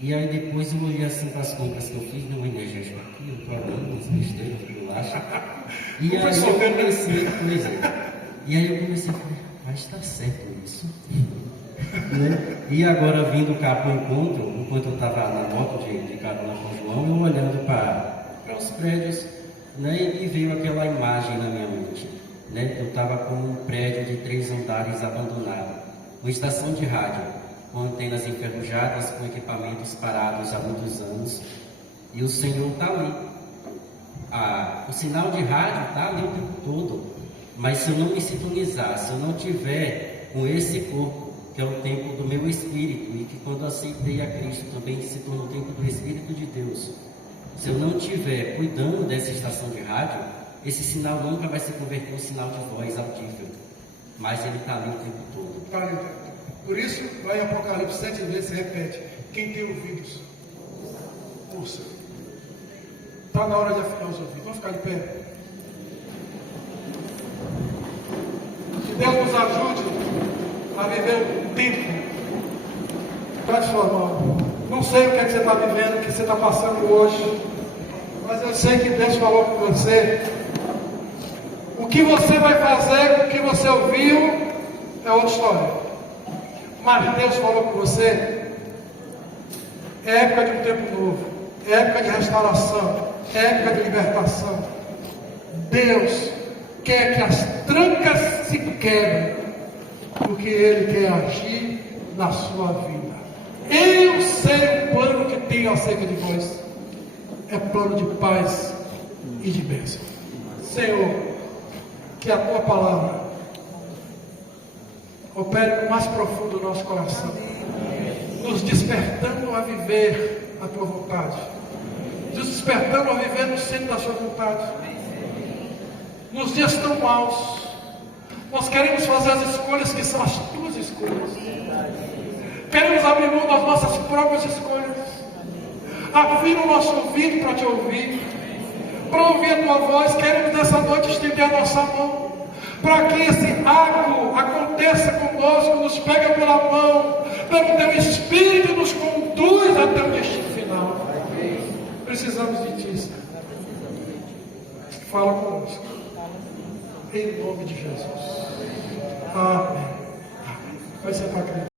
E aí depois eu olhei assim para as compras que eu fiz, não ia jejuar aqui, eu estou olhando umas besteiras, bolacha. E aí eu comecei, pois é. E aí eu comecei a falar, mas está certo isso. Né? E agora vindo cá para o encontro, enquanto eu estava na moto de carona com o João, eu olhando para os prédios, né? E veio aquela imagem na minha mente. Né? Eu estava com um prédio de 3 andares abandonado, uma estação de rádio, com antenas enferrujadas, com equipamentos parados há muitos anos, e o Senhor está ali. O sinal de rádio está ali o tempo todo, mas se eu não me sintonizar, se eu não tiver com esse corpo, que é o templo do meu Espírito, e que quando aceitei a Cristo também se tornou o templo do Espírito de Deus, se eu não estiver cuidando dessa estação de rádio, esse sinal nunca vai se converter em um sinal de voz audível, mas ele está ali o tempo todo. Tá ali. Por isso, lá em Apocalipse 7 vezes se repete: quem tem ouvidos, ouça. Está na hora de afinar os ouvidos. Vamos ficar de pé. Que Deus nos ajude a viver o tempo. Pode sua mão. Não sei o que é que você está vivendo, o que você está passando hoje, mas eu sei que Deus falou com você. O que você vai fazer com o que você ouviu é outra história. Mas Deus falou com você. É época de um tempo novo, é época de restauração, é época de libertação. Deus quer que as trancas se quebrem, porque Ele quer agir na sua vida. Eu sei o plano que tenho acerca de vós, é plano de paz e de bênção. Senhor, que a Tua palavra opere no mais profundo do nosso coração, nos despertando a viver a Tua vontade, nos despertando a viver no centro da Sua vontade. Nos dias tão maus, nós queremos fazer as escolhas que são as Tuas escolhas, queremos abrir mão das nossas próprias escolhas. Afina o nosso ouvido para Te ouvir, para ouvir a Tua voz. Queremos nessa noite estender a nossa mão, para que esse ato aconteça conosco, nos pega pela mão, pelo Teu Espírito nos conduz até o destino final. Precisamos de Ti, Senhor. Fala conosco, em nome de Jesus. Amém. Vai sentar, querido.